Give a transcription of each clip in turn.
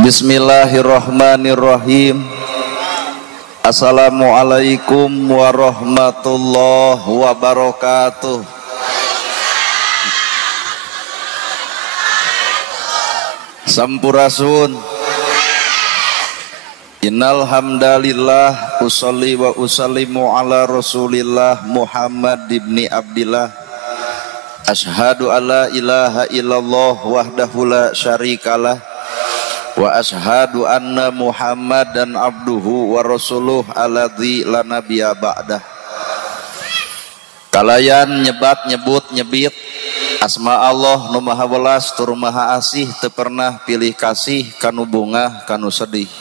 Bismillahirrahmanirrahim. Assalamualaikum warahmatullahi wabarakatuh. Sampurasun. Innal hamdalillah usolli wa usallimu ala Rasulillah Muhammad ibni Abdillah. Asyhadu alla ilaha illallah wahdahu la syarikalah wa asyhadu anna Muhammadan abduhu wa rasuluh alladzi la nabiyya ba'dah. Kalayan nyebat nyebut nyebit asma Allah nu maha welas tur maha asih teu pernah pilih kasih kanu bungah kanu sedih.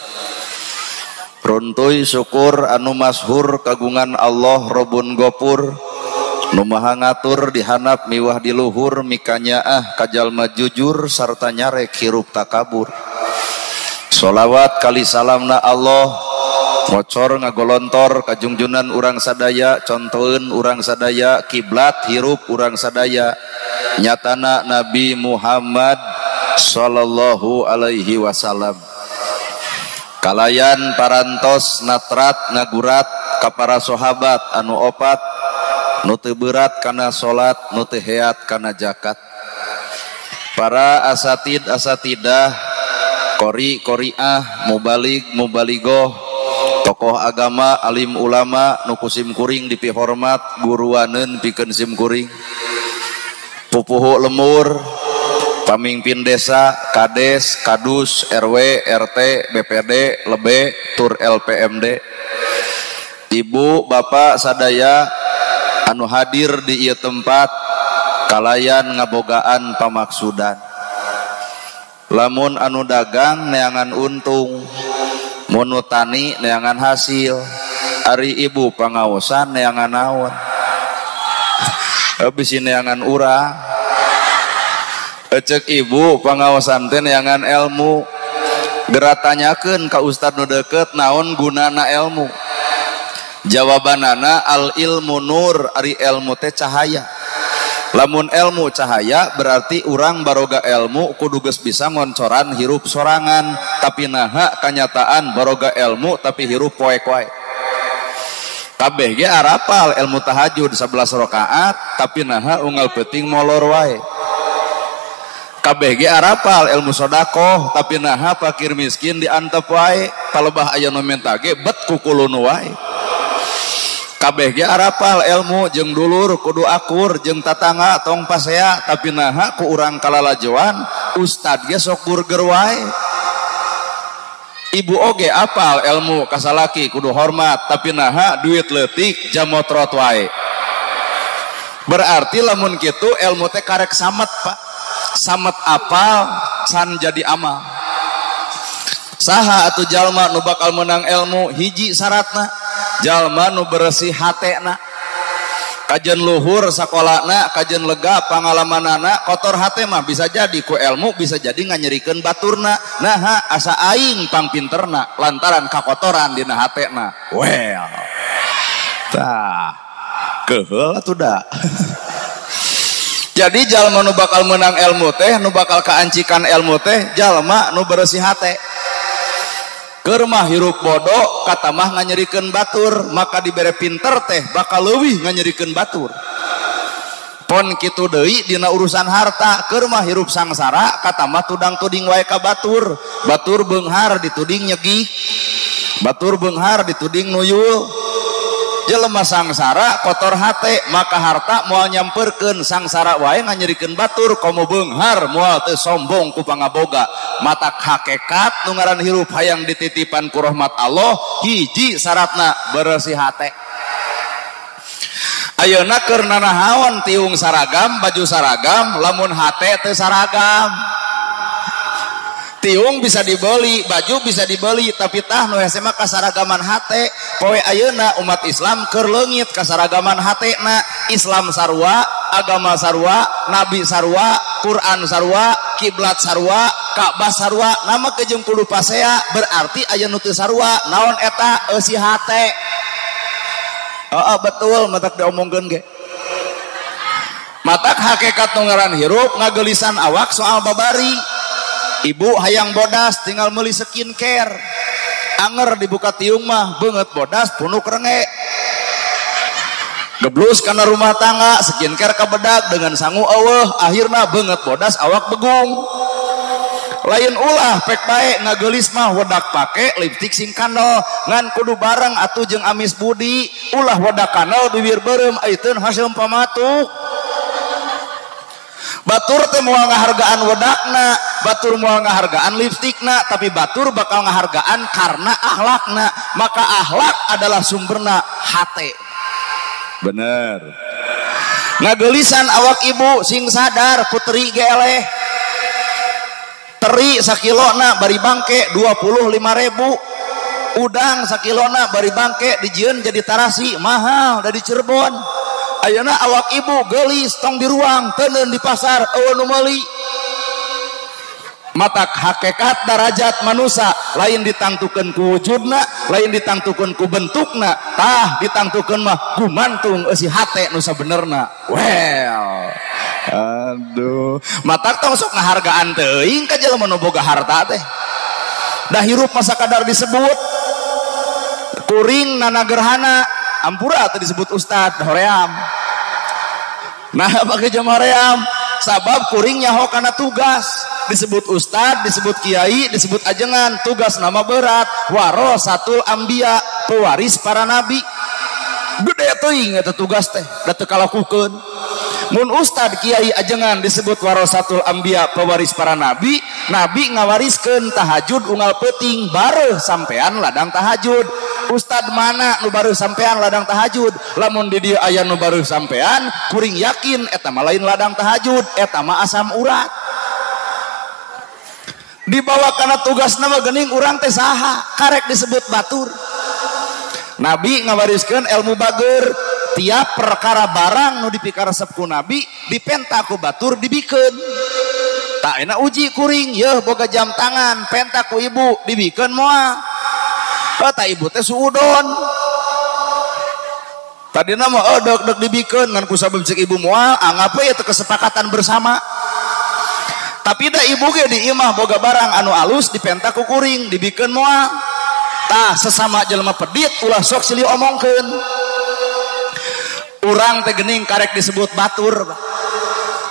Runtuy syukur anu masyhur kagungan Allah Rabbun Ghafur nu maha ngatur dihanap miwah di luhur mikanyaah kajalma jujur sarta nyarek hirup takabur. Sholawat kali salamna Allah ngocor ngagolontor kajungjunan urang sadaya contoheun urang sadaya kiblat hirup urang sadaya nyatana Nabi Muhammad sallallahu alaihi wasallam. Kalayan parantos natrat ngagurat ka para sahabat anu opat nu teu berat kana salat nu teu heat kana zakat. Para asatidah qori qoriah mubalig mubaligoh tokoh agama alim ulama nu kusim kuring dipihormat guruaneun pikeun sim kuring pupuhu lemur pamimpin desa kades kadus RW RT BPD lebe tur LPMD ibu bapak sadaya anu hadir di ieu tempat kalayan ngabogaan pamaksudan. Lamun anu dagang neangan untung, mun tani neangan hasil, ari ibu pangaosan neangan naon, bisi neangan urang, cek ibu pangaosan teh neangan ilmu, geratanyakeun ka ustad nu deukeut naon gunana ilmu, jawabanana al ilmu nur ari ilmu teh cahaya. Lamun ilmu cahaya berarti urang baroga ilmu kudu geus bisa ngoncoran hirup sorangan tapi naha kanyataan baroga ilmu tapi hirup poek wae. Kabeh ge arapal ilmu tahajud 11 rakaat tapi naha unggal peuting molor wae. Kabeh ge arapal ilmu sedekah tapi naha fakir miskin diantep wae palebah aya nu minta ge bet ku kulun wae. Kabeh ge arapal ilmu jeung dulur kudu akur jeung tatangga tong pasea tapi naha ku urang kalalajoan ustad ge sok burger wae. Ibu oge apal ilmu kasalaki kudu hormat tapi naha duit leutik jamotrot wae. Berarti lamun kitu ilmu teh karek samet Pak. Samet apal san jadi amal. Saha atuh jalma nu bakal menang ilmu hiji syaratna jalma nu bersih hatena kajen luhur sakolana kajen lega pangalamanana kotor hate mah bisa jadi ku ilmu bisa jadi nganyerikeun baturna naha asa aing pangpinterna lantaran kakotoran dina hatena well tah keheul atuh da. Jadi jalma nu bakal menang ilmu teh nu bakal kaancikan ilmu teh jalma nu bersih hate. Keur mah hirup bodoh kata mah nganyerikeun batur maka dibere pinter teh bakal leuwih nganyerikeun batur. Pon kitu deui dina urusan harta keur mah hirup sangsara kata mah tudang tuding wae ka batur. Batur beunghar dituding nyegih. Batur beunghar dituding nuyul. Jelema sangsara kotor hate maka harta moal nyamperkeun sangsara wae nganyerikeun batur komo beunghar moal teu sombong ku pangaboga. Matak hakikat nu ngaran hirup hayang dititipan ku rahmat Allah hiji syaratna bersih hate. Ayeuna keur nanahaon tiung saragam baju saragam lamun hate teu saragam. Tiung bisa dibeli, baju bisa dibeli, tapi tah nu hese mah kasaragaman hate. Poe ayeuna umat Islam keur leungit kasaragaman hatena. Islam sarua, agama sarua, nabi sarua, Quran sarua, kiblat sarua, Ka'bah sarua, nama kejeung kudu pasea berarti aya nu teu sarua. Naon eta? Eusi hate. Betul matak diomongkeun ge. Matak hakikat nu ngaran hirup ngagelisan awak soal babari. ibu hayang bodas tinggal meuli skincare anger dibuka tiung mah beungeut bodas punuk renge geblus karena rumah tangga skincare kabedak dengan sangu eueuh akhirna beungeut bodas awak begung lain ulah pek bae ngageulis mah wedak pake lipstik sing kandel ngan kudu bareng atuh jeung amis budi ulah wedak kandel bibir beureum ayeuna hasil pamatuk batur teh moal ngahargaan wedakna batur moal ngahargaan lipstikna tapi batur bakal ngahargaan karena akhlakna maka akhlak adalah sumberna hate bener ngageulisan awak ibu sing sadar putri geleh teri sakilona bari bangke 25.000 udang sakilona bari bangke dijieun jadi tarasi mahal dari Cirebon ayeuna awak ibu geulis tong di ruang teuneun di pasar eueuh nu meuli matak hakikat darajat manusia lain ditangtukeun ku wujudna lain ditangtukeun ku bentukna tah ditangtukeun mah gumantung eusi hate nu sabenerna well aduh matak tong sok ngahargaan teuing ka jelema nu boga harta teh da hirup masa kadar disebut kuring nana gerhana ampura teh disebut ustad hoream nah bagi jam hoream sabab kuring nyaho kana tugas disebut ustad disebut kiai disebut ajengan tugas nama berat warasatul anbiya pewaris para nabi gede teuing eta tugas teh da teu kalakukeun mun ustad kiai ajengan disebut warasatul anbiya pewaris para nabi nabi ngawariskeun tahajud unggal peuting bareuh sampean ladang tahajud ustad mana nu bareuh sampean ladang tahajud lamun di dieu aya nu bareuh sampean kuring yakin eta mah lain ladang tahajud eta mah asam urat dibawa kana tugas nama geuning urang teh saha karek disebut batur nabi ngawariskeun ilmu bageur tiap perkara barang nu dipikaresep ku nabi dipenta ku batur dibikeun tak enak uji kuring yeuh boga jam tangan penta ku ibu dibikeun moal tak ibu teh suudon tadina mah deg dibikeun ngan ku sabab cek ibu moal anggap we teu kesepakatan bersama tapi da ibu ge di imah boga barang anu alus dipenta ku kuring dibikeun moal tah sesama jelema pedit ulah sok silih omongkeun urang teh geuning karek disebut batur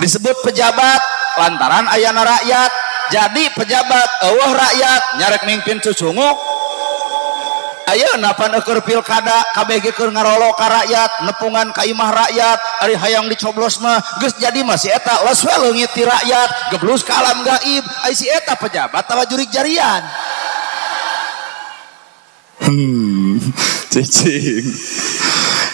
disebut pejabat lantaran ayana rakyat jadi pejabat eueuh rakyat nyarek mingpin cucunguk ayeuna pan keur pilkada kabeh ge keur ngarolo ka rakyat nepungan ka imah rakyat ari hayang dicoblos mah geus jadi mah si eta los we leungit ti rakyat geblus ka alam gaib ai si eta pejabat tawa jurig jarian cicing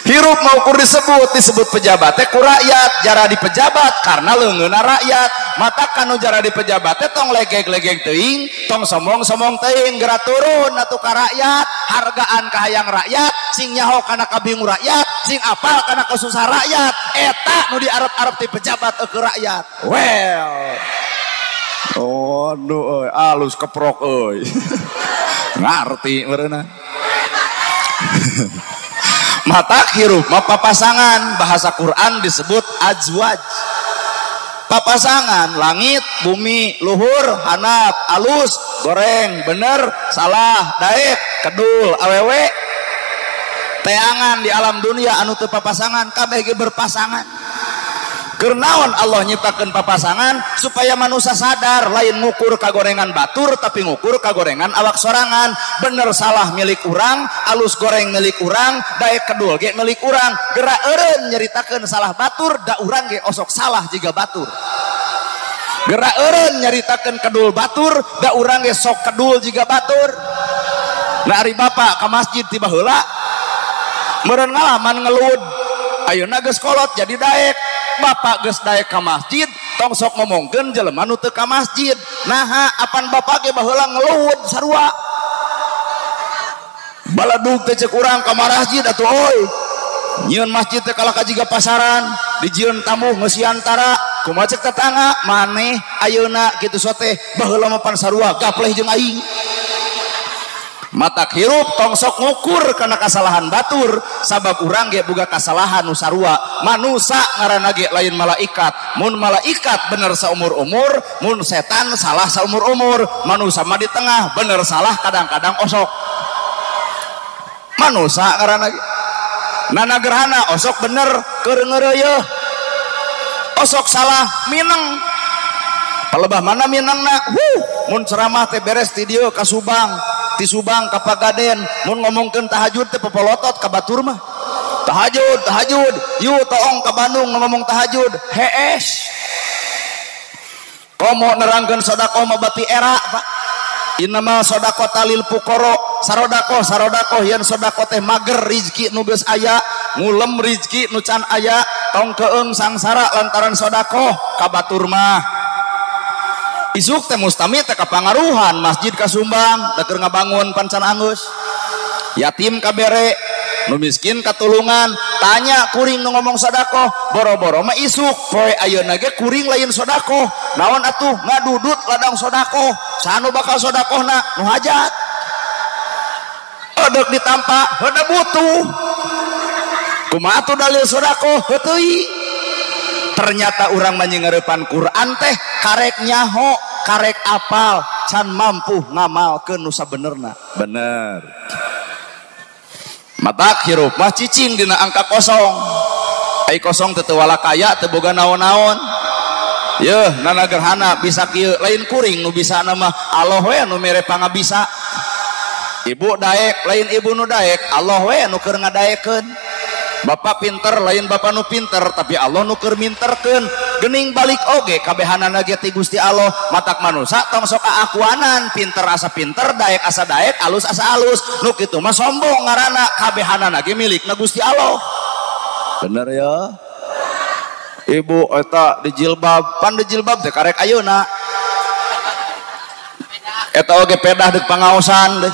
hirup mau kur disebut pejabat teh ku rakyat jara di pejabat karena leungeunna rakyat mata kanu jara di pejabat teh tong legeg-legeg teuing tong sombong-sombong teuing geura turun atuh ka rakyat hargaan ka hayang rakyat sing nyaho kana kabingung rakyat sing apal kana kasusah rakyat eta nu diarep-arep ti pejabat ke rakyat well oh aduh alus keprok euy ngarti meureuna mata hirup mapa pasangan bahasa Quran disebut azwaj papasangan langit bumi luhur hanap alus goreng bener salah daek kedul awewe teangan di alam dunia anu teu papasangan kabeh ge berpasangan keurnaon Allah nyiptakeun papasangan supaya manusia sadar lain ngukur kagorengan batur tapi ngukur kagorengan awak sorangan bener salah milik urang alus goreng milik urang daek kedul ge milik urang geura eureun nyaritakeun salah batur da urang ge osok salah jiga batur geura eureun nyaritakeun kedul batur da urang ge sok kedul jiga batur nah ari bapak ka masjid tiba heula meureun ngalaman ngelud ayeuna geus kolot jadi daek bapak geus daek ka masjid tong sok ngomongkeun jelema nu teu ka masjid naha apan bapak ge baheula ngeluhud sarua baladug teh ceuk urang ka masjid atuh oi nyieun masjid teh kalah kajiga pasaran dijieun tamu ngeusiantara kumaha ceuk tetangga maneh ayeuna kitu sote baheula mah pan sarua gapleh jeung aing matak hirup tong sok ngukur karena kesalahan batur sabab urang ge boga kasalahan nu sarua manusia ngaranna ge lain malaikat mun malaikat bener saumur-umur mun setan salah saumur-umur manusia mah di tengah bener salah kadang-kadang osok manusia ngaranna ge nana gerhana osok bener keur ngeureuyeuh osok salah mineng palebah mana minengna mun ceramah teh beres ti dieu ka Subang ti Subang ka Pagaden mun ngomongkeun tahajud teh popolotot ka batur mah tahajud yu toong ka Bandung ngomong tahajud hees komo nerangkeun sedekah mah bati era Pak innama shadaqata lil fuqara sarodako yen sedekah teh mager rezeki nu geus aya ngulem rezeki nu can aya tong keung sangsara lantaran sedekah ka batur mah isuk teh mustami teh kapangaruhan masjid ka Sumbang teu ngabangun pancan anggeus yatim kabere nu miskin katulungan tanya kuring nu ngomong sedekah boro-boro mah isuk poe ayeuna ge kuring lain sedekah naon atuh ngadudut ladang sedekah sanu bakal sedekahna nu hajat odok ditampa heuda butuh kumaha atuh dalil sedekah heuteui ternyata orang menyengerepan Quran teh karek nyaho karek apal can mampu ngamalkeun nu sabenerna bener matak hirup mah cicing dina angka kosong ai kosong teu walakaya teu boga naon-naon yeuh nana gerhana bisa kieu lain kuring nu bisa mah Allah we nu mere pangabisa ibu daek lain ibu nu daek Allah we nu keur ngadaekeun bapak pinter lain bapak nu pinter tapi Allah nu keur minterkeun geuning balik oge kabehanana ge ti Gusti Allah matak manusia tong sok aakuanan pinter asa pinter daek asa daek alus asa alus nu kitu mah sombong ngaranna kabehanana ge milikna Gusti Allah bener ya ibu eta di jilbab pan di jilbab teh karek ayeuna eta oge pedah deuk pangaosan deui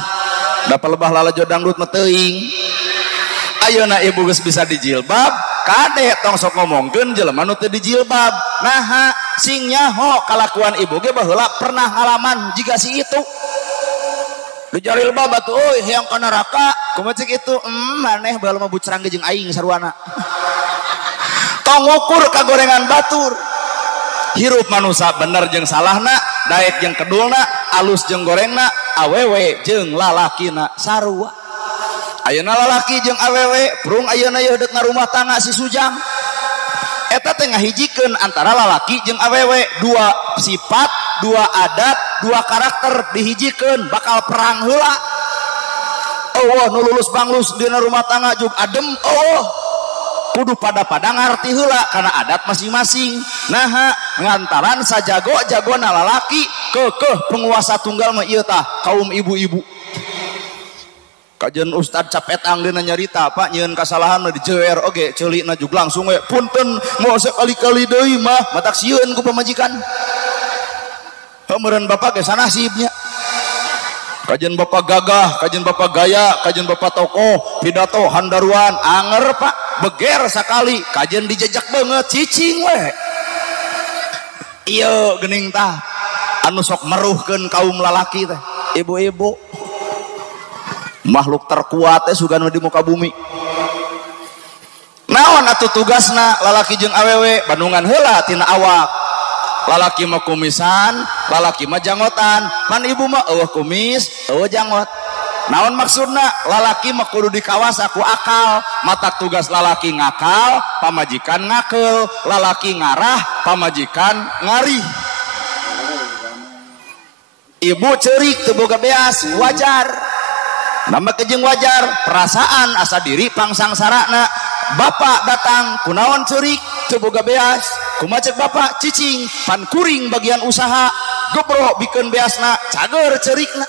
da palebah lalajo dangdut mah teuing ayeuna ibu geus bisa dijilbab kade tong sok ngomongkeun jelema nu teu dijilbab naha sing nyaho kalakuan ibu ge baheula pernah ngalaman jiga si itu dijarilbab atuh euy hayang ka neraka kumaha cek itu maneh baheula mah bucerang jeung aing saruana tong ngukur kagorengan batur hirup manusia bener jeung salahna daek jeung kedulna alus jeung gorengna awewe jeung lalakina sarua ayeuna lalaki jeung awewe prung ayeuna yeuh deuk rumah tangga si sujang eta teh ngahijikeun antara lalaki jeung awewe dua sifat dua adat dua karakter dihijikeun bakal perang heula eueuh nu lulus banglus dina rumah tangga jug adem eueuh kudu pada ngarti heula kana adat masing-masing naha ngantaran sajago-jagona lalaki keukeuh penguasa tunggal mah ieu tah kaum ibu-ibu kajian Ustad Capetang dina nyarita Pak nyieun kasalahan mah dijewer oge ceulina jug langsung we punten moal sakali-kali deui mah matak sieun ku pamajikan heueureun bapak ge sanasibnya kajian bapak gagah kajian bapak gaya kajian bapak tokoh pidato handaruan anger Pak beger sakali kajian dijejak banget cicing we ieu geuning tah anu sok meruhkeun kaum lalaki teh ibu-ibu makhluk terkuat teh sugan di muka bumi naon atuh tugasna lalaki jeung awewe bandungan heula tina awak lalaki mah kumisan lalaki mah janggotan pan ibu mah eueuh kumis eueuh janggot naon maksudna lalaki mah kudu dikawas aku akal mata tugas lalaki ngakal pamajikan ngakeul lalaki ngarah pamajikan ngarih ibu ceurik teu boga beas wajar nama kejeng wajar perasaan asa diri pangsangsarana bapak datang kunaon ceurik teu boga beas kumaha ceuk bapak cicing pan kuring bagian usaha gebro bikeun beasna cager ceurikna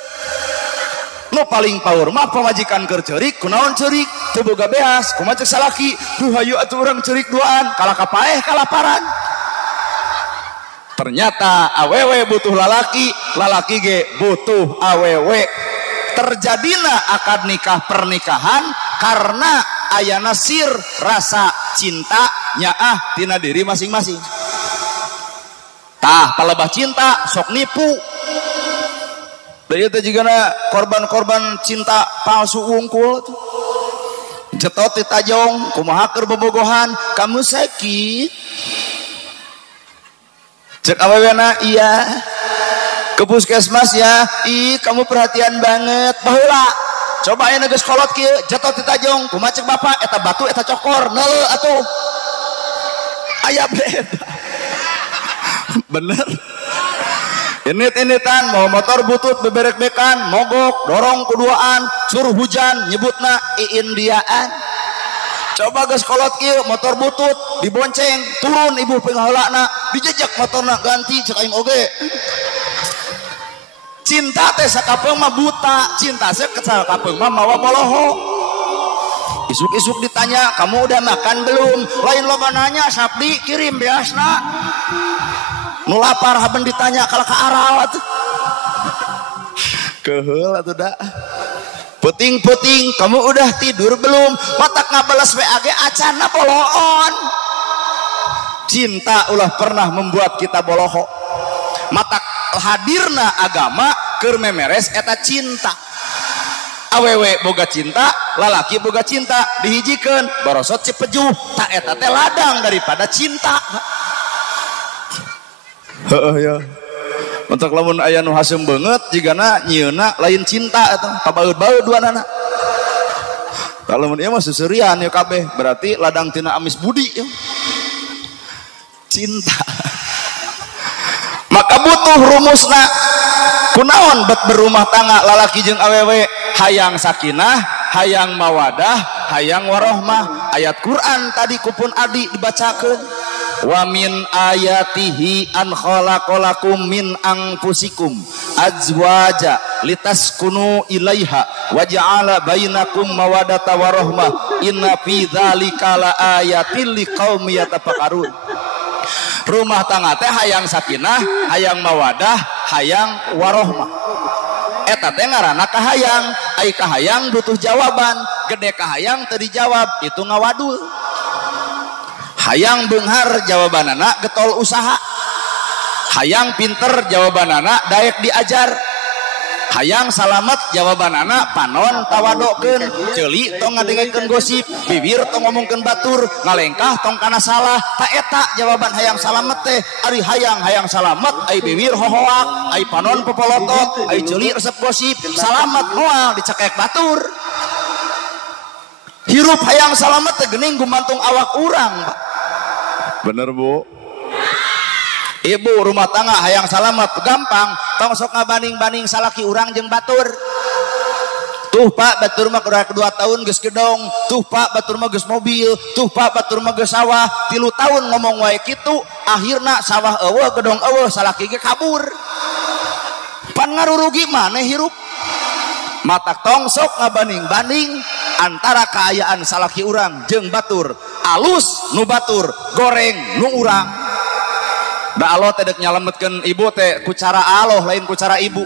nu paling paur mah pamajikan keur ceurik kunaon ceurik teu boga beas kumaha ceuk salaki duh hayu atuh urang ceurik duaan kalah kapaeh kalaparan ternyata awewe butuh lalaki lalaki ge butuh awewe terjadilah akad nikah pernikahan karena ayana sir rasa cinta nyaah tina diri masing-masing tah palebah cinta sok nipu Dari itu juga korban-korban cinta palsu wungkul jetot di tajong kumaha keur bobogohan kamu sakit cek awewena iya ke puskesmas ya ih kamu perhatian banget baheula coba aya geus kolot kieu jetot di tajong kumaha cek bapak eta batu eta cokor neuleuh atuh aya beda bener init-initan mau motor butut beberek-bekan mogok dorong kuduaan suruh hujan nyebutna iindiaan coba geus kolot kieu motor butut dibonceng turun ibu penghalana dijejak motorna ganti cek aing oge cinta teh sakapeung mah buta cinta teh sakapeung mah mawa boloho isuk-isuk ditanya kamu udah makan belum lain loba nanya sabdi kirim beasna nu lapar haben ditanya kalau ke aral atuh keheul atuh da puting-puting kamu udah tidur belum matak ngabalas WA ge acana boloon cinta ulah pernah membuat kita boloho matak hadirna agama keur memeres eta cinta awewe boga cinta lalaki boga cinta dihijikeun barosot cipejuh tak eta teh ladang daripada cinta. Heeh ya. Untuk lamun aya nu hasem beungeut jigana nyieuna lain cinta eta kabaeud-baeud duanana. Kalau mun ieu mah susurian ya kabeh berarti ladang tina amis budi ya. Cinta. Maka butuh rumusna kunaon bet berumah tangga lalaki jeung awewe hayang sakinah, hayang mawadah, hayang warohmah. Ayat Quran tadi kupun adi dibacakeun. Wa min ayatihi an khalaqalakum min anfusikum azwaja litaskunu ilaiha wa ja'ala bainakum mawaddata warahmah inna fi dzalika laayatil liqaumin yatafakkarun. Rumah tangga teh hayang sakinah, hayang mawadah, hayang warohmah. Eta teh ngaranna kahayang, ai kahayang butuh jawaban, gede kahayang teu dijawab itu ngawadul. Hayang beunghar jawabanana getol usaha, hayang pinter jawabanana daek diajar, hayang salamet jawabanana panon tawadokeun, ceuli tong ngadengekeun gosip, bibir tong ngomongkeun batur, ngalengkah tong kana salah. Ta eta jawaban hayang salamet teh ari hayang salamet ai bibir hohoak, ai panon popolotot, ai ceuli resep gosip, salamet moal dicekek batur. Hirup hayang salamet teh geuning gumantung awak urang, Pak. Bener Bu. Ibu rumah tangga hayang salamet gampang tong sok ngabanding-banding salaki urang jeung batur. Tuh Pak batur mah kedua tahun geus gedong, tuh Pak batur mah geus mobil, tuh Pak batur mah geus sawah, 3 tahun ngomong wae kitu, akhirna sawah eueuh gedong eueuh salaki ge kabur. Pan ngarurugi maneh hirup. Matak tong sok ngabanding-banding antara kaayaan salaki urang jeung batur, alus nu batur, goreng nu urang. Da Allah teh deuk nyalametkeun ibu teh ku cara Allah lain ku cara ibu.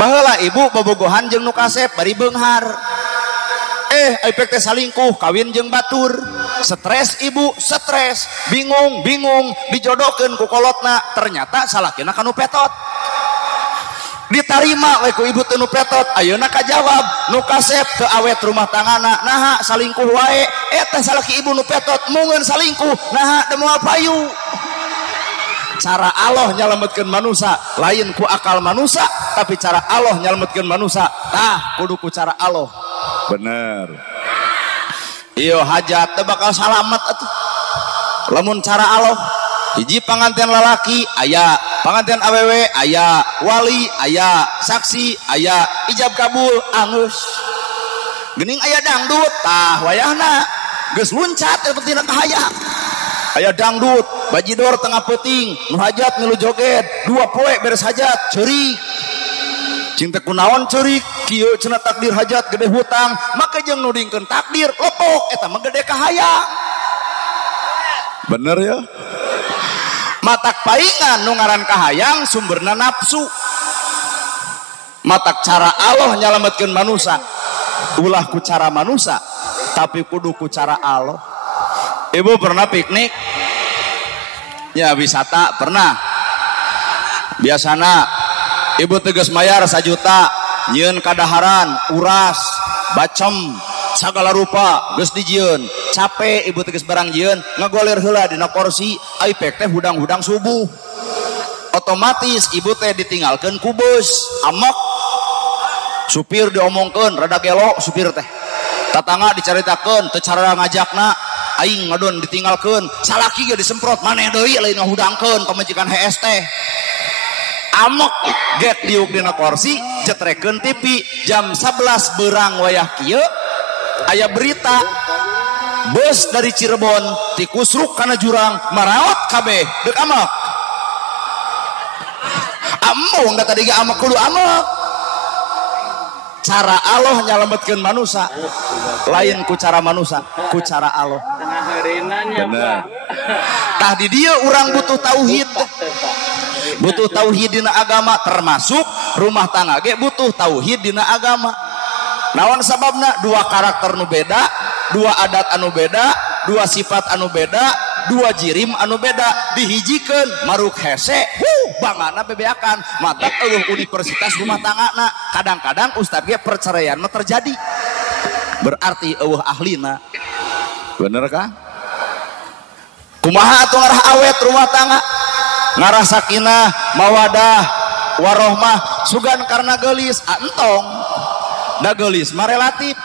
Baheula ibu bobogohan jeung nu kasep bari beunghar. Efek teh salingkuh kawin jeung batur. Stres ibu, stres, bingung dijodohkeun ku kolotna, ternyata salakina kanu petot. Ditarima we ku ibu teh nu petot, ayeuna kajawab nu kasep teu awet rumah tanggana, naha salingkuh wae, eta salaki ibu nu petot mungeun salingkuh, naha da moal payu. Cara Allah nyalametkeun manusia lain ku akal manusia, tapi cara Allah nyalametkeun manusia tah kudu ku cara Allah. Bener. Iyo hajat teu bakal salamet atuh. Lamun cara Allah hiji panganten lalaki aya, panganten awewe aya, wali aya, saksi aya, ijab kabul angus. Geuning aya dangdut tah wayahna geus luncat seperti kahayang. Aya dangdut, bajidor tengah peuting, nu hajat milu joget, 2 poe beres hajat, ceurik. Cinta kunaon ceurik, kieu cenah takdir hajat gede hutang, maka jeung nudingkeun takdir lopok eta mah gede kahayang. Bener ya? Matak paingan nu ngaran kahayang sumberna nafsu. Matak cara Allah nyalametkeun manusia ulah ku cara manusia tapi kudu ku cara Allah. Ibu pernah piknik? Ya wisata pernah. Biasana ibu tegas mayar 1 juta nyeun kadaharan uras bacem segala rupa geus dijieun capek ibu tegas barang jieun ngagolir heula dina kursi ai pek teh hudang-hudang subuh otomatis ibu teh ditinggalkeun ku bus amek supir diomongkeun rada gelo supir teh tatangga dicaritakeun teu cara ngajakna aing ngadon ditinggalkeun salaki ge disemprot maneh deui lain ngahudangkeun pamajikan HS teh amek get diuk dina kursi jetrekeun TV jam 11 beurang wayah kieu aya berita bus dari Cirebon ti kusruk kana jurang maraot kabeh deuk amek amung da tadi ge amek kudu amek cara Allah nyalametkeun manusia lain ku cara manusia ku cara Allah bener tah di dieu urang butuh tauhid butuh tauhid dina agama termasuk rumah tangga ge butuh tauhid dina agama naon sababna 2 karakter nu beda 2 adat anu beda 2 sifat anu beda 2 jirim anu beda dihijikeun maruk hese bangana bebeakan mata eueuh universitas rumah tanggana kadang-kadang ustad ge perceraian mah terjadi berarti eueuh ahlina bener kah kumaha atuh ngarah awet rumah tangga ngarah sakinah mawadah warohmah sugan karena geulis entong da geulis mah relatif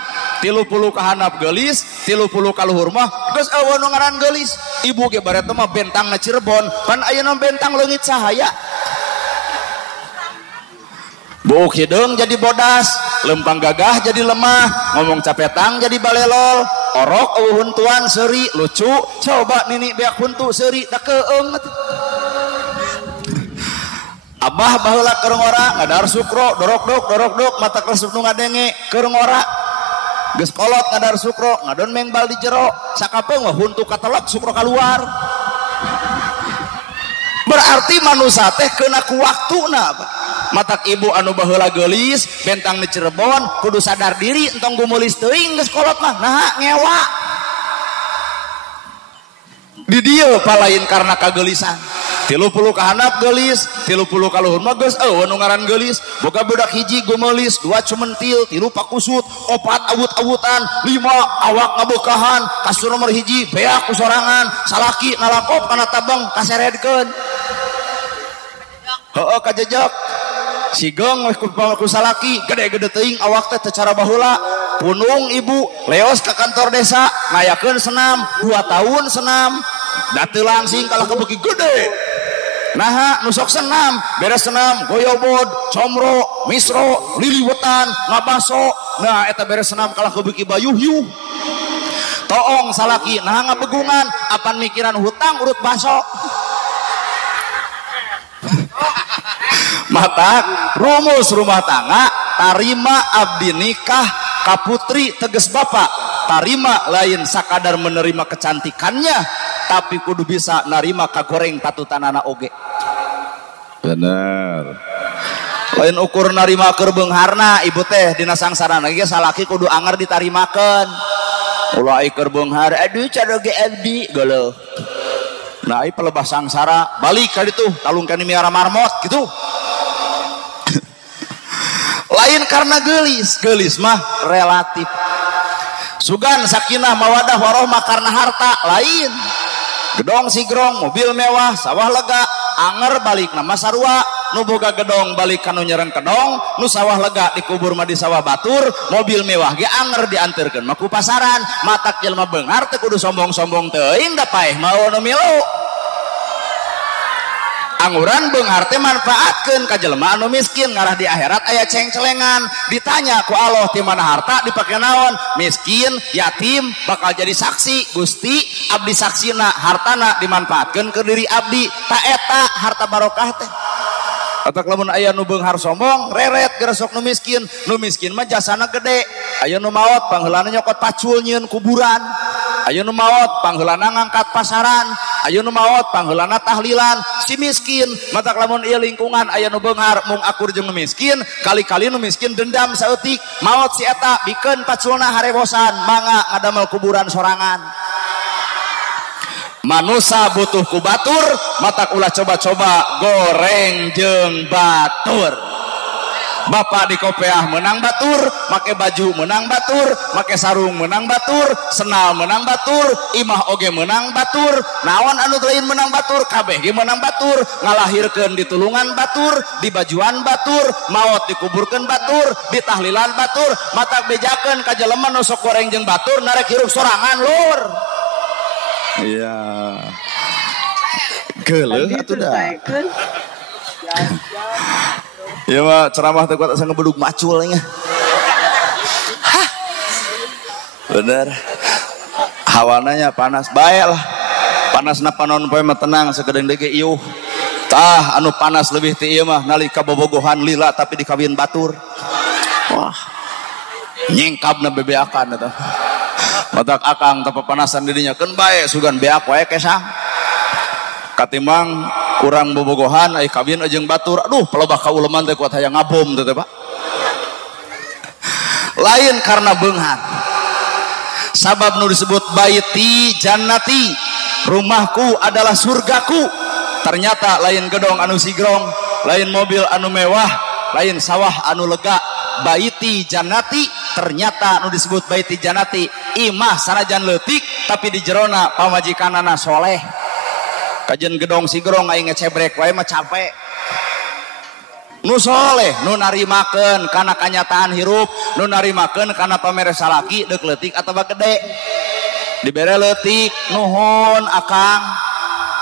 30 ka handap geulis 30 ka luhur mah geus eueuh nu ngaran geulis ibu ge baret mah bentangna Cirebon pan ayeuna bentang leungit cahaya buuk hideung jadi bodas lempang gagah jadi lemah ngomong capetang jadi balelol orok eueuh huntuan seuri lucu coba nini beak huntu seuri da keung abah baheula keur ngora ngadar sukro dorok-dok mata keresep nu ngadenge keur ngora geus kolot ngadar sukro ngadon mengbal di jero sakapeung mah huntu katelek sukro keluar berarti manusia teh keuna ku waktuna matak ibu anu baheula geulis bentang di Cirebon kudu sadar diri entong gumulis teuing geus kolot mah nah ngewa di dieu palain karena kageulisan 30 ka handap geulis 30 ka luhur mah geus eueuh nu ngaran geulis boga budak hiji gumelis 2 cumentil 3 pakusut 4 awut-awutan 5 awak ngabeukahan kasur nomor hiji beak ku sorangan salaki ngalakop kana tabang kaseredkeun heueuh kajejak sigeng ku salaki gede-gede teuing awak teh teu cara baheula punung ibu leos ka kantor desa ngayakeun senam 2 tahun senam da teu langsing kalah kebeuki gede nah nusok senam beres senam goyobod comro misro liliwetan ngabaso nah eta beres senam kalah kebeuki bayuh-yuh toong salaki nah ngabegungan apan mikiran hutang urut baso mata rumus rumah tangga tarima abdi nikah kaputri teges bapak tarima lain sakadar menerima kecantikannya tapi kudu bisa narima kagoreng tatutanana oge bener lain ukur narima keur beungharna ibu teh dina sangsarana ge salaki kudu anger ditarimakeun ulah ai keur beunghar aduh cadoge abdi geuleuh nah ai pelebah sangsara balik ka ditu talungkeun miara marmot gitu lain karena geulis mah relatif sugan sakinah mawadah warohmah karena harta lain gedong sigrong mobil mewah sawah lega anger balik nama sarua nu boga gedong balik kanu nyereng kedong nu sawah lega dikubur mah di sawah batur mobil mewah ge anger dianterkeun mah ku pasaran matak jelema beunghar teu kudu sombong-sombong teuing da paeh mau nu milu anguran beunghar teh manfaatkeun ka jelema anu miskin ngarah di akhirat aya ceng-celengan ditanya ku Allah ti mana harta dipake naon miskin yatim bakal jadi saksi Gusti abdi saksina hartana dimanfaatkeun ke diri abdi ta eta harta barokah teh atak lamun aya nu beunghar sombong reret geresok nu miskin mah jasana gede aya nu maot pangheulana nyokot pacul nyieun kuburan aya nu maot pangheulana ngangkat pasaran aya nu maot pangheulana tahlilan si miskin matak lamun ieu lingkungan aya nu beunghar mung akur jeung nu miskin kali-kali nu miskin dendam saeutik maot si eta bikeun paculna harebosan mangga ngadamel kuburan sorangan manusia butuh ku batur matak ulah coba-coba goreng jeung batur Bapak di kopiah menang batur, make baju menang batur, make sarung menang batur, senal menang batur, imah oge menang batur, naon anu lain menang batur, kabeh ge menang batur, ngalahirkeun di tulungan batur, di bajuan batur, maot dikuburkeun batur, di tahlilan batur, matak bejakeun ka jelema nu sok goreng jeung batur narek hirup sorangan lur. Iya. Geuleuh atuh dah. Ya mah ceramah teh kuat asa ngebedug macul nya. Hah. Bener. Hawananya panas bae lah. Panasna panon poe mah tenang sakedeng dege ieuh. Tah anu panas leuwih ti ieu mah nalika bobogohan lila tapi dikawin batur. Wah. Nyengkabna bebeakan eta. Matak akang teu papanasan dirinya keun bae sugan beak wae kesang. Katimbang kurang bobogohan ai kawin jeung batur, aduh pelobah kauleman teh kuat hayang ngabom teh Pak. Lain karena beunghar. Sabab nu disebut baiti jannati, rumahku adalah surgaku. Ternyata lain gedong anu sigrong, lain mobil anu mewah, lain sawah anu lega. Baiti jannati ternyata nu disebut baiti jannati imah sanajan leutik tapi di jerona pamajikanana soleh. Kajen gedong sigrong aing ngecebrek wae mah capek. Nu soleh nu narimakeun kana kanyataan hirup, nu narimakeun kana pamere salaki deuk leutik atawa gede. Dibere leutik nuhun akang,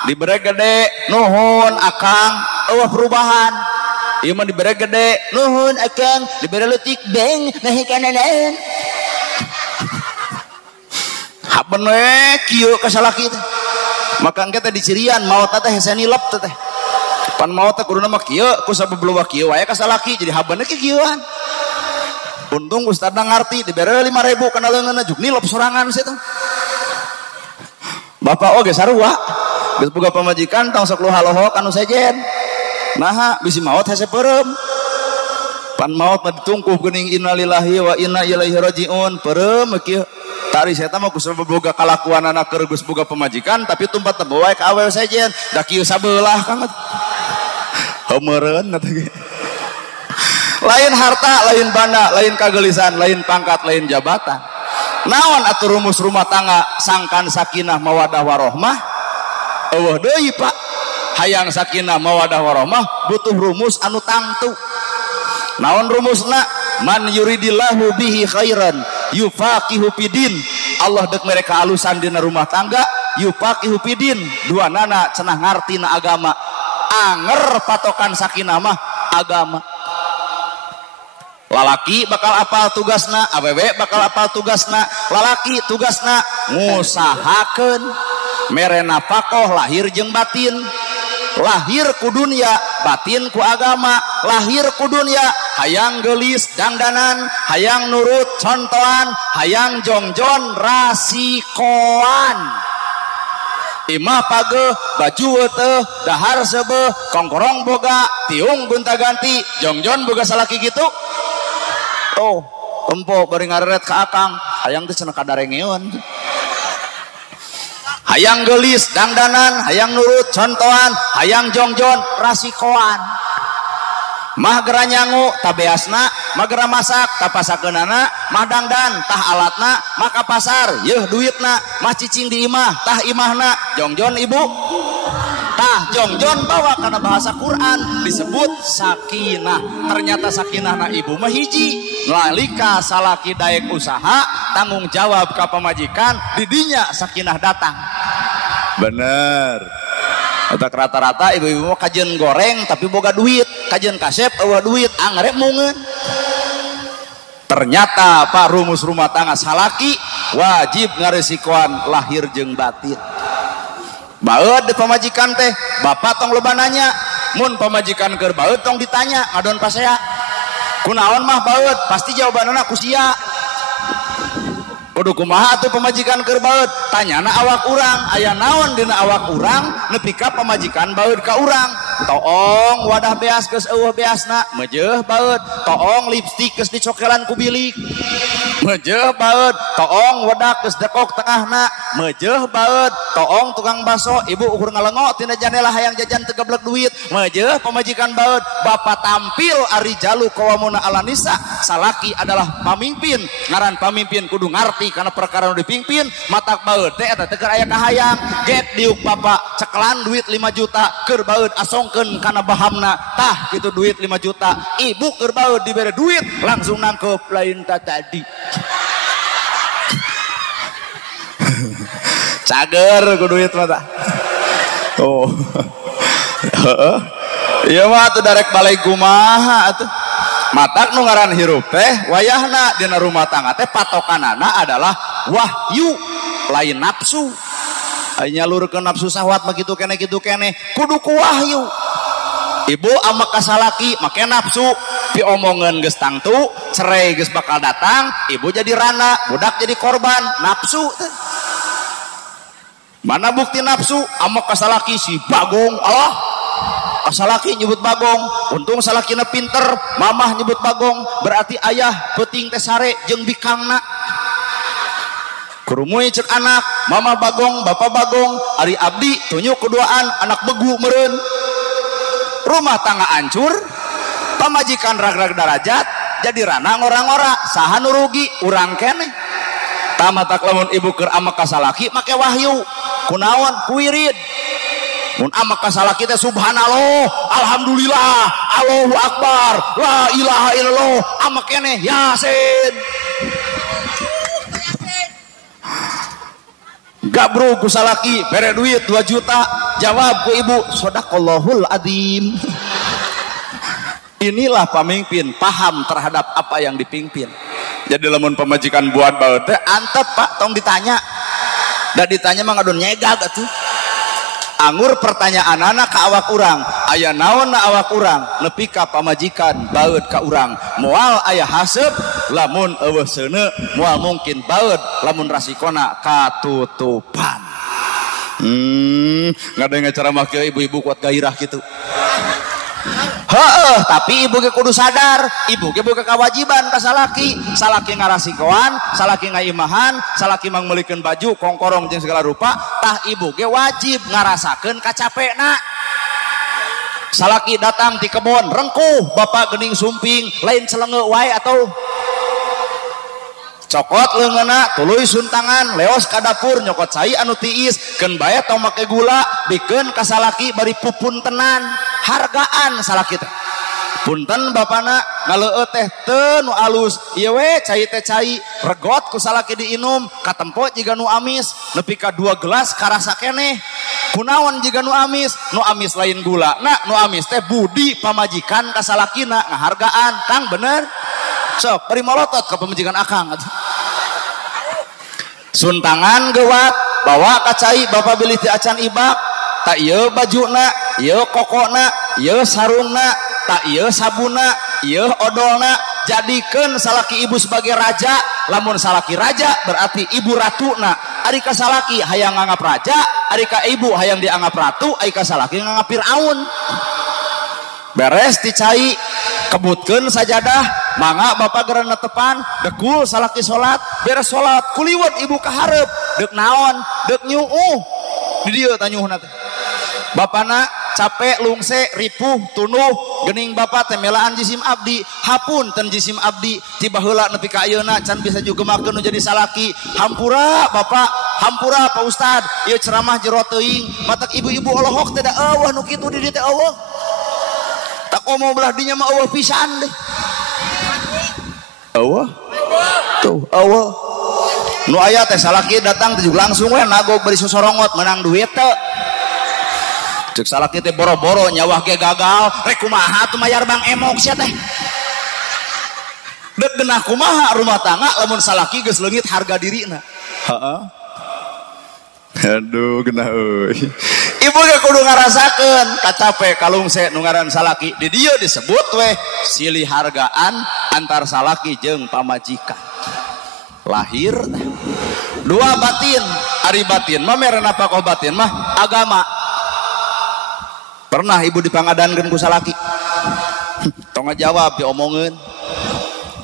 dibere gede nuhun akang, eueuh perubahan. Ieu mah dibere gede nuhun akang, dibere leutik beng ngahikananeun. Haben we kieu ka salaki teh. Maka engke teh dicirian maot teh hese nilep teh. Pan maot teh kuduna mah kieu ku sababluwa kieu wae ka salaki jadi habeuna ke kieuan. Untung ustadna ngarti dibere 5.000 kana leungeunna juk nilep sorangan situ. Bapak oge sarua geus boga pamajikan tong sok luha-lohok anu sejen. Naha bisi maot hese peureum. Pan maot mah ditungkuh geuning innalillahi wa inna ilaihi rajiun peureum kieu. Tari saya mah kusabab boga kalakuan anak keur geus boga pamajikan tapi tumpat teu bae ka awewe sejen da kieu sabelah kang heumereun atuh ge. Lain harta, lain banda, lain kagelisan, lain pangkat, lain jabatan. Naon atuh rumus rumah tangga sangkan sakinah mawadah warahmah? Eueuh deui Pak. Hayang sakinah mawadah warahmah butuh rumus anu tangtu. Naon rumusna? Man yuridillahu bihi khairan yufaqihu fidin. Allah dek mereka alusan dina rumah tangga yufaqihu fidin. Dua nana cenah ngartina agama. Anger patokan sakinah mah agama. Lalaki bakal apal tugasna, awewe bakal apal tugasna. Lalaki tugasna ngusahakeun mere nafaqah lahir jeung batin. Lahir ku dunia, batin ku agama. Lahir ku dunia, hayang gelis dangdanan, hayang nurut contohan, hayang jongjon rasikoan. Imah pageuh, baju teu, dahar sebeuh, kongkorong boga, tiung gonta-ganti, jongjon boga salaki gitu. Oh, empo bari ngareret ka akang, hayang teh cenah kadarengeun. Hayang gelis dangdanan, hayang nurut contohan, hayang jongjon rasikoan. Mah gera nyangu tabeasna, mah gera masak tapasakeunana, mah dangdan tah alatna, mah ka pasar yeuh duitna, mah cicing di imah tah imahna, jongjon ibu. Tah jongjon bawa karena bahasa Quran disebut sakinah. Ternyata sakinahna ibu mah hiji. Nalika salaki daek usaha tanggung jawab ka pamajikan didinya sakinah datang. Bener. Otak rata-rata ibu-ibu mah kajen goreng tapi boga duit, kajen kasep eueuh duit, angrep mungeun. Ternyata Pak rumus rumah tangga salaki wajib ngaresikoan lahir jeung batin. Baeud di pamajikan teh, bapak tong loba nanya, mun pamajikan keur baeud tong ditanya, ngadon pasea. Kunaon mah baeud, pasti jawabanana ku sia. Kudu kumaha atuh pamajikan keur baeud? Tanyana awak urang, aya naon dina awak urang nepi ka pamajikan baeud ka urang? Toong wadah beas geus eueuh beasna, meujeeh baeud. Toong lipstik geus dicokelan ku bilik, meujeeh baeud. Toong wedak geus dekok tengahna, mejeh baeud toong tukang baso ibu ukur ngalengo tina jendela hayang jajan teu geblek duit mejeh pamajikan baeud bapak tampil ari jalu qawamuna ala nisa salaki adalah pamimpin ngaran pamimpin kudu ngarti karena perkara nu dipingpin matak baeud teh eta teu keur aya kahayang get diuk bapak cekelan duit 5 juta keur baeud asongkeun kana bahamna tah kitu duit 5 juta ibu keur baeud dibere duit langsung nangkep lain tadi cager ku duit mata oh iya mah tuh darek balai kumaha atuh matak nu ngaran hirup teh wayahna dina rumah tangga teh patokanana adalah wahyu lain nafsu nyalurkeun nafsu syahwat begitu kene kudu ku wahyu ibu ama kasalaki make nafsu pi omongan geus tangtu cerai geus bakal datang ibu jadi rana budak jadi korban nafsu teh. Mana bukti nafsu ama kasalaki si bagong Allah kasalaki nyebut bagong untung salakina pinter mamah nyebut bagong berarti ayah peuting teh sare jeung bikangna kurumuy cek anak mama bagong bapak bagong ari abdi tunjuk keduaan anak begu meureun rumah tangga hancur pamajikan rag-rag darajat jadi rana ngora-ngora saha nu rugi urang keneh tamatak lamun ibu keur ama kasalaki make wahyu kunaon kuirid mun ama kasalaki teh subhanallah alhamdulillah Allahu akbar la ilaha illallah ama keneh yasin gabru ku salaki bere duit 2 juta jawab ku ibu sadaqallahul adzim inilah pemimpin paham terhadap apa yang dipimpin jadi lamun pemajikan buat baut teh antep pak tong ditanya da ditanya mah ngadon nyegag atuh anggur pertanyaan anak ka awak urang aya naon na awak urang nepi ka pamajikan baut ka urang moal aya haseup lamun eueuh seuneu moal mungkin baut lamun rasikona katutupan ngadenge ceramah kieu ibu-ibu kuat gairah gitu heeh tapi ibu ge kudu sadar ibu ge boga kewajiban ka salaki salaki ngarasikoan salaki ngaimahan salaki mang meulikeun baju kongkorong jeung segala rupa tah ibu ge wajib ngarasakeun kacapena salaki datang ti kebon rengkuh bapak geuning sumping lain celenge wae atau cokot leungeuna tuluy suntangan leos ka dapur nyokot cai anu tiis keun bae tong make gula bikeun ka salaki bari pupuntenan hargaan salaki teh punten bapana ngaleueuh teh teu nu alus ieu we cai teh cai regot ku salaki diinum katempo jiga nu amis nepi ka 2 gelas karasa keneh kunaon jiga nu amis lain gula nah nu amis teh budi pamajikan ka salakina ngahargaan kang bener sok beri molotot ke pemajikan akang suntangan gewat bawa kacai bapak beli ti acan ibak tak ieu bajuna ieu kokona ieu sarungna tak ieu sabuna ieu odolna jadikeun salaki ibu sebagai raja lamun salaki raja berarti ibu ratuna ari ka salaki hayang nganggap raja ari ka ibu hayang dianggap ratu ari ka salaki nganggap Firaun beres dicai kebutkeun sajadah mangga bapak geurang netepan dekul salaki salat beres salat kuliwet ibu ka hareup deuk naon deuk nyuuh di dieu tanyuhna teh bapana capek lungse ripuh tunuh geuning bapak teh melaan jisim abdi hapun ten jisim abdi tiba heula nepi ka ayeuna can bisa jugemakeun nu jadi salaki hampura bapak hampura Pak Ustad ieu ceramah jero teuing matak ibu-ibu olohok teh da eueuh nu kitu di dieu teh eueuh tak mau belah dinya mah eueuh pisan deh eueuh tuh eueuh nu aya teh salaki datang teh langsung we nagog bari sosorongot menang duit teh cek salaki teh boro-boro nyawah ge gagal rek kumaha tuh mayar bang emok sia teh deuk genah kumaha rumah tangga lamun salaki geus leungit harga dirina heeh aduh genah euy ibu ge kudu ngarasakeun kacape kalungse nu ngaran salaki di dieu disebut we silih hargaan antar salaki jeung pamajikan lahir dua batin ari batin mah merena apa kau batin mah agama pernah ibu dipangadankeun ku salaki tong ngajawab diomongeun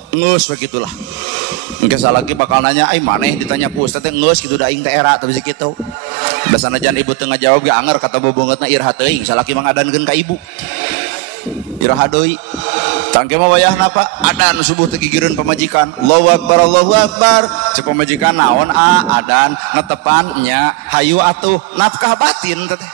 geus begitulah Engke salaki bakal nanya, "Ai maneh ditanya ku ustaz teh geus kitu da aing teh era teh kitu." Da sanajan ibu teu ngajawab ge anger kata bobogetna iraha teuing, salaki mangadankeun ka ibu. Iraha deui. Tangke mah wayahna Pak, adan subuh teu gigireun pamajikan. Allahu akbar, Allahu akbar. Cek pamajikan naon adan netepan nya hayu atuh nafkah batin teh.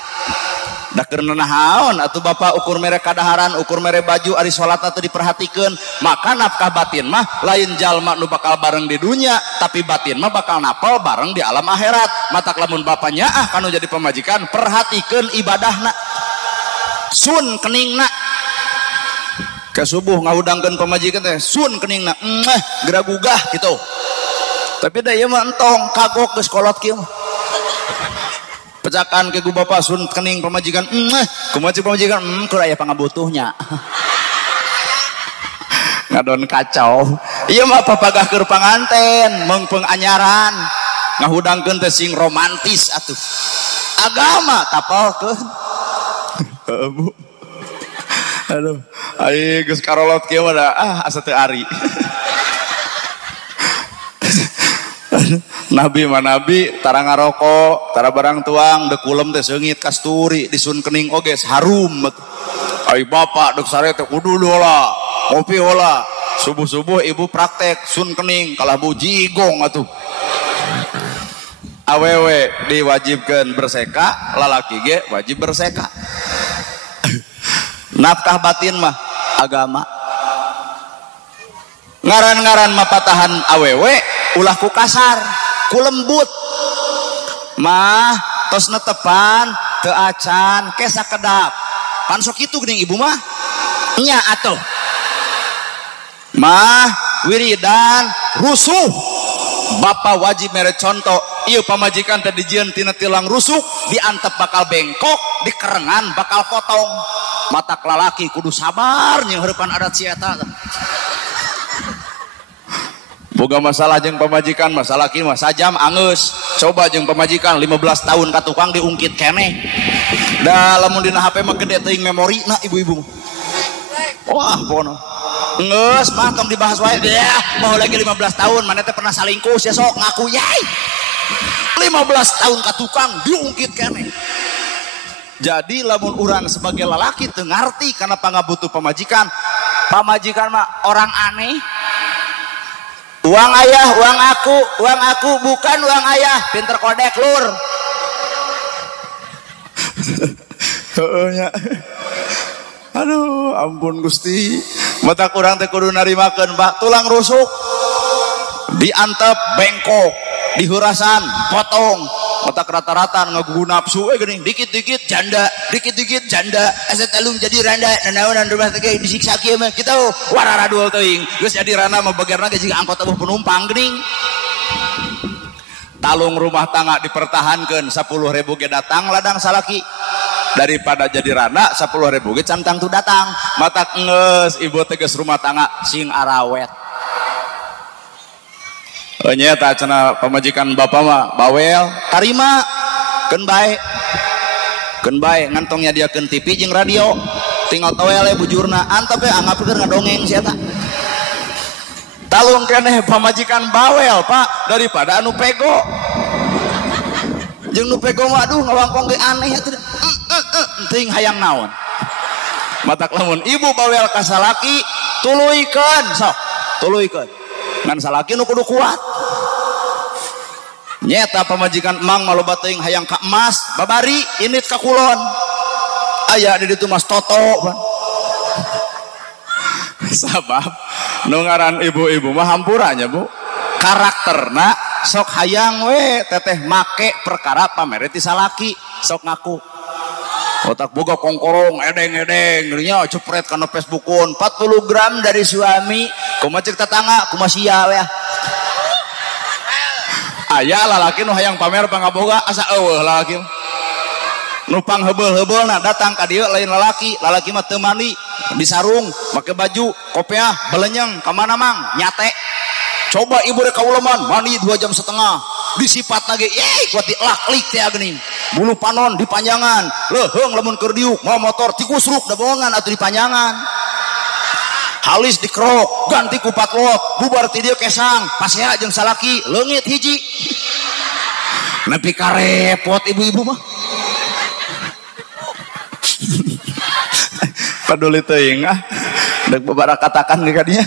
Da keur naon atuh Bapak ukur mere kadaharan, ukur mere baju ari salat teh diperhatikeun. Maka nafkah batin mah lain jalma nu bakal bareng di dunia, tapi batin mah bakal napal bareng di alam akhirat. Matak lamun bapaknya kanu jadi pamajikan, perhatikeun ibadahna. Sun keningna. Ke subuh ngahudangkeun pamajikan teh sun keningna. Geragugah gitu. Tapi da ieu mah entong kagok geus kolot kieu mah. Pecakan ke gu bapak sun kening pamajikan kumaci pamajikan kur aya pangabutuhnya ngadon kacau. Iya mah papagah keur panganten mengpeung anyaran ngahudangkeun teh sing romantis atuh agama tapalkeun. Bu aduh ai geus karolot kieu mah asa teu ari. Nabi mah nabi tara ngarokok tara barang tuang dekulem teh seungit kasturi disun kening oge harum. Ai bapak dek sare teh kudu heula ngopi heula subuh-subuh ibu praktek sun kening kalabu jigong atuh. Awewe diwajibkeun berseka, lalaki ge wajib berseka. Nafkah batin mah agama. Ngaran-ngaran mah patahan awewe ulah ku kasar ku lembut mah tos netepan teu acan ke sakedap pan sok kitu geuning ibu mah nya atuh mah wiridan rusuh bapak wajib mere contoh ieu pamajikan teh dijieun tina tilang rusuk diantep bakal bengkok dikerengan bakal potong matak lalaki kudu sabar nya heurepan adat si eta. Boga masalah jeung pamajikan masalah kieu mah sajam angeus coba jeung pamajikan 15 tahun ka tukang diungkit keneh da lamun dina HP mah gede teuing memorina ibu-ibu wah pokona geus mah tong dibahas wae ya mau lagi 15 tahun mana teh pernah salingkuh sia sok ngaku yai 15 tahun ka tukang diungkit keneh. Jadi lamun urang sebagai lalaki teu ngarti kana pangabutuh pamajikan mah orang aneh. Uang ayah, uang aku bukan uang ayah, pinter kodek lur. Aduh, ampun Gusti. Mata kurang teh kudu narimakeun, Pak. Tulang rusuk diantep bengkok, dihurasan, potong. Mata rata-rata ngagugu nafsu geuning dikit-dikit janda, dikit-dikit janda. Asa talung jadi randa, nanaonan rumah teh disiksa kieu mah kitu wararadul teuing. Geus jadi rana mah bagerna ge jiga angkot abuh penumpang geuning. Talung rumah tangga dipertahankeun 10.000 ge datang ladang salaki. Daripada jadi rana 10.000 ge cantang tu datang. Mata geus ibu teh geus rumah tangga sing arawet. Nyata cenah pamajikan bapak mah bawel tarima keun bae ngantongnya dia keun TV jeung radio tinggal towel bujurna antep anggapkeun ngadongeng si eta talung keneh pamajikan bawel Pak daripada anu pego jeung nu pego mah aduh ngawangkong ge aneh atuh teuing hayang naon matak lamun ibu bawel ka salaki tuluykeun sok tuluykeun ngan salaki nu kudu kuat. Nyata pamajikan emang maloba teuing hayang ka emas babari init ka kulon aya di ditu mas toto sabab nu ngaran ibu-ibu mah hampuranya Bu karakterna sok hayang we teteh make perkara pamere ti salaki sok ngaku otak boga kongkorong edeng-edeng nya cepret kana Facebookun 40 gram dari suami kumaha ceuk tetangga kumaha sia we aya lalaki nu hayang pamer pangaboga asa eueuh lalaki nu panghebeul-hebeulna datang ka dieu lain lalaki mah teu mandi di sarung make baju kopiah belenyeng ka mana mang nyate coba ibu rek kauleman mandi 2,5 jam disipat lagi kuat dilaklik teh geuning bulu panon dipanjangan leheung lamun keur diuk mau motor tikusruk da bohongan atuh dipanjangan halis dikrok ganti ku patlot bubar ti dieu kesang pasea jeung salaki leungit hiji nepi ka repot ibu-ibu mah paduli teuing deuk babara katakan ge kadinya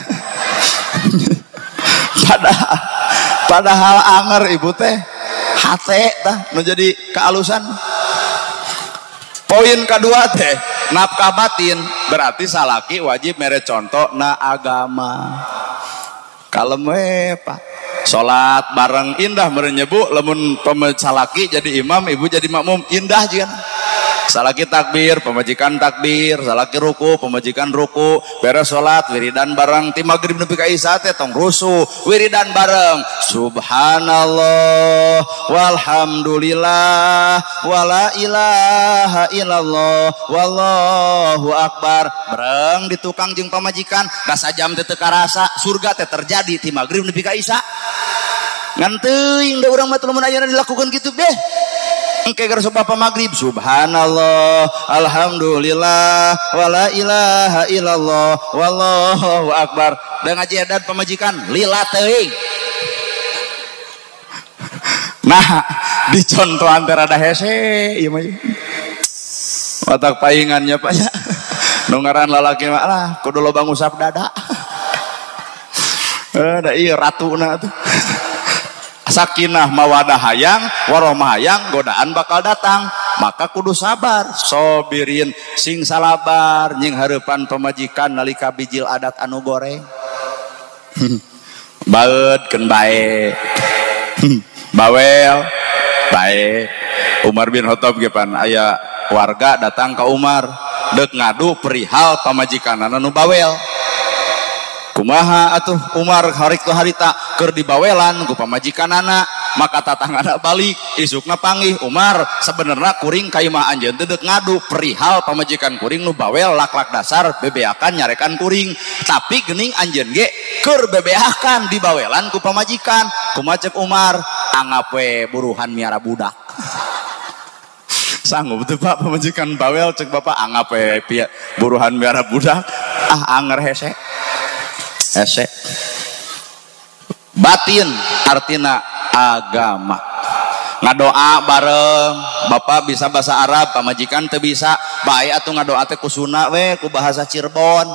padahal anger ibu teh hate tah nu jadi kealusan. Poin kedua teh nafkah batin berarti salaki wajib mere contoh na agama. Kalem we Pak. Salat bareng indah meureun nyebu lamun salaki jadi imam ibu jadi makmum indah juga. Salaki takbir, pemajikan takbir, salaki ruku, pemajikan ruku, beres salat wiridan bareng ti magrib nepi ka isya teh tong rusuh, wiridan bareng. Subhanallah walhamdulillah wala ilaha illallah wallahu akbar. Bareng di tukang jeung pamajikan, da sajam teh teu karasa, surga teh terjadi ti magrib nepi ka isya. Ngan teuing da urang mah teu mun ayeuna dilakukeun kitu deh. Engke keur bapak magrib subhanallah alhamdulillah wala ilaha illallah wallahu akbar da ngaji adat pamajikan lila teuing. Nah dicontoh antara da hese ieu mah watak paingannya Pak ya nu ngaran lalaki mah lah kudu loba ngusap dada da ieu ratuna tuh sakinah mawadah hayang warahmah hayang godaan bakal datang maka kudu sabar sobirin sing salabar nying hareupan pamajikan nalika bijil adat anu goreng baeud keun bae bawel bae. Umar bin Khattab ge pan aya warga datang ka Umar deuk ngadu perihal pamajikanana nu bawel. Kumaha atuh Umar hari tu harita keur dibawelan ku pamajikanana maka tatangana balik isukna panggih Umar sebenarnya kuring ka imah anjeun teh deuk ngadu perihal pamajikan kuring nu bawel lak-lak dasar bebeakan nyarekan kuring tapi geuning anjeun ge keur bebeakan dibawelan ku pamajikan. Kumaha ceuk Umar anggap we buruhan miara budak. Sanggup teu Pak pamajikan bawel ceuk Bapak anggap we buruhan miara budak anger hese. Ese batin artina agama ngadoa bareng Bapak bisa bahasa Arab pamajikan teu bisa bae atuh ngadoa teh ku sunna we ku bahasa Cirebon.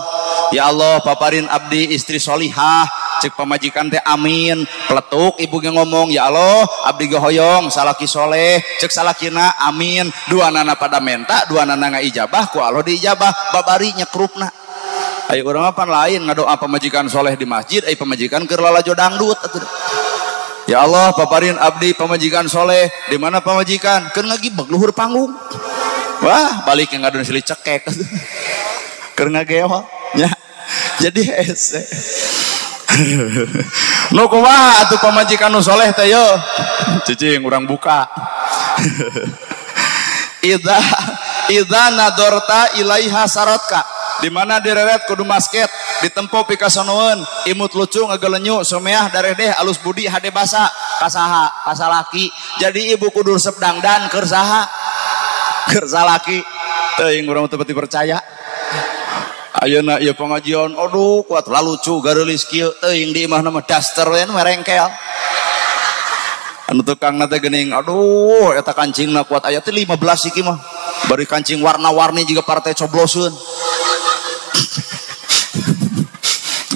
Ya Allah paparin abdi istri solihah cek pamajikan teh amin peletuk ibu ge ngomong ya Allah abdi ge hoyong salaki soleh cek salakina amin duanana pada menta duanana ngaijabah ku Allah diijabah babari nyekrupna. Ayo urang apa lain ngadoa pamajikan soleh di masjid, ayo pamajikan keur lalajo dangdut atuh. Ya Allah, paparin abdi pamajikan soleh, di mana pamajikan? Keur ngagibeg luhur panggung. Wah, balik yang ngadon silih cekek. Keur ngagewa, nya. Jadi ese. Nu kumaha atuh pamajikan nu soleh teh yo? Cicing urang buka. Idza nadorta ilaiha saratka. Di mana direret kudu masket ditempo pikasonoeun imut lucu ngagelenyu someah daredeh alus budi hade basa kasaha kasalaki jadi ibu kudu resep dangdan keur saha keur salaki teuing urang teu pati percaya ayeuna ieu pengajian aduh kuat lah lucu gareulis kieu teuing di imahna mah daster we merengkel anu tukangna teh geuning aduh eta kancingna kuat aya teh 15 iki mah bari kancing warna-warni juga partai cobloseun.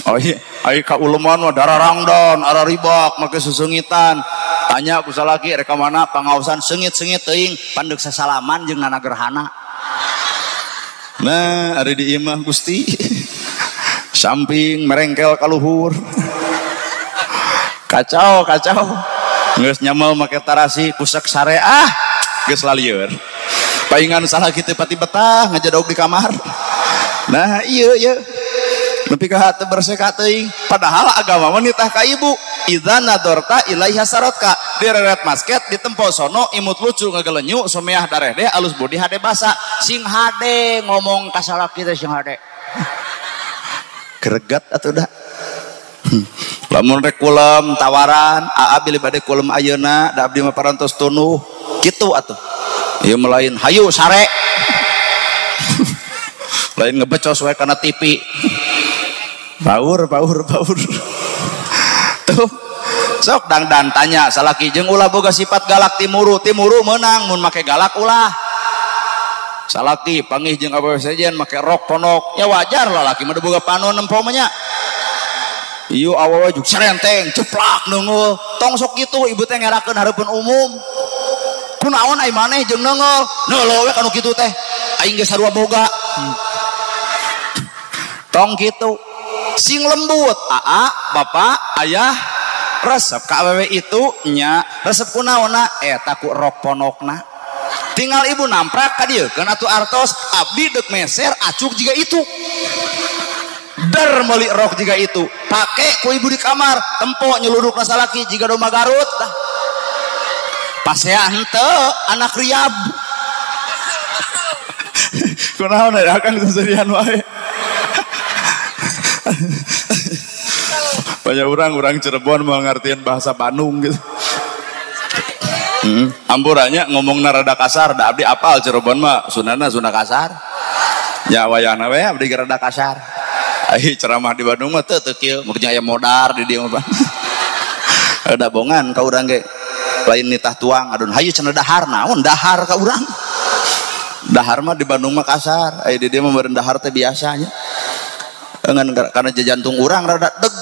Oh iya, ayo ka uleman mah dararangdan, araribak, make susungitan. Tanya ku salaki rek mana pangaosan seungit-seungit teuing pandeg sasalaman jeung nana gerhana. Nah, ari di imah Gusti. Samping merengkel ka luhur. Kacau. Geus nyamel make tarasi kusek sare geus lalieur. Paingan salaki teh pati betah ngajadog di kamar. Nah, iya. Nepi ka hate berseka teuing padahal agama mah nitah ka ibu idza nadorta ilaiha saratka direret masket ditempo sono imut lucu ngagelenyu someah daredeh alus budi hade basa sing hade ngomong ka salaki teh sing hade greget atuh da lamun rek kulem tawaran aa bili bade kulem ayeuna da abdi mah parantos tunuh kitu atuh ieu mah lain hayu sare lain ngebecos we kana TV Baur. Tuh sok dan tanya salaki jeung ulah boga sifat galak timuru menang mun make galak ulah. Salaki panggih jeung awewe sejen make rok ponok ya wajar lah laki mah boga panon empomnya nya. Ieu awewe juk serenteng ceplak neungeul tong sok kitu ibu teh ngerakeun hareupeun umum. Kunaon ai maneh jeung neungeul neulew we kanu kitu teh aing geus sarua boga. Tong kitu sing lembut aa bapak ayah resep ka awewe itu nya resep kunaonna eta ku rok ponokna tinggal ibu namprak ka dieu keun atuh artos abdi deuk meser acuk jiga itu dar meuli rok jiga itu pake ku ibu di kamar tempo nyeludukna salaki jiga domba Garut pasea henteu anak riab kunaon da akang seserian wae. Banyak orang Cirebon mau ngertiin bahasa Bandung gitu. Amburannya ngomong narada kasar, da abdi apal Cirebon mah sunana sunda kasar. Ya wayahna we abdi rada kasar. Ai ceramah di Bandung mah teu kieu, mungkin aya modar di dieu mah. Ada bongan ka urang ge. Lain nitah tuang adun hayu cenah dahar naon dahar ka urang. Dahar mah di Bandung mah kasar, ai di dieu mah meureun dahar teh biasanya. Engan karena jantung urang rada deg.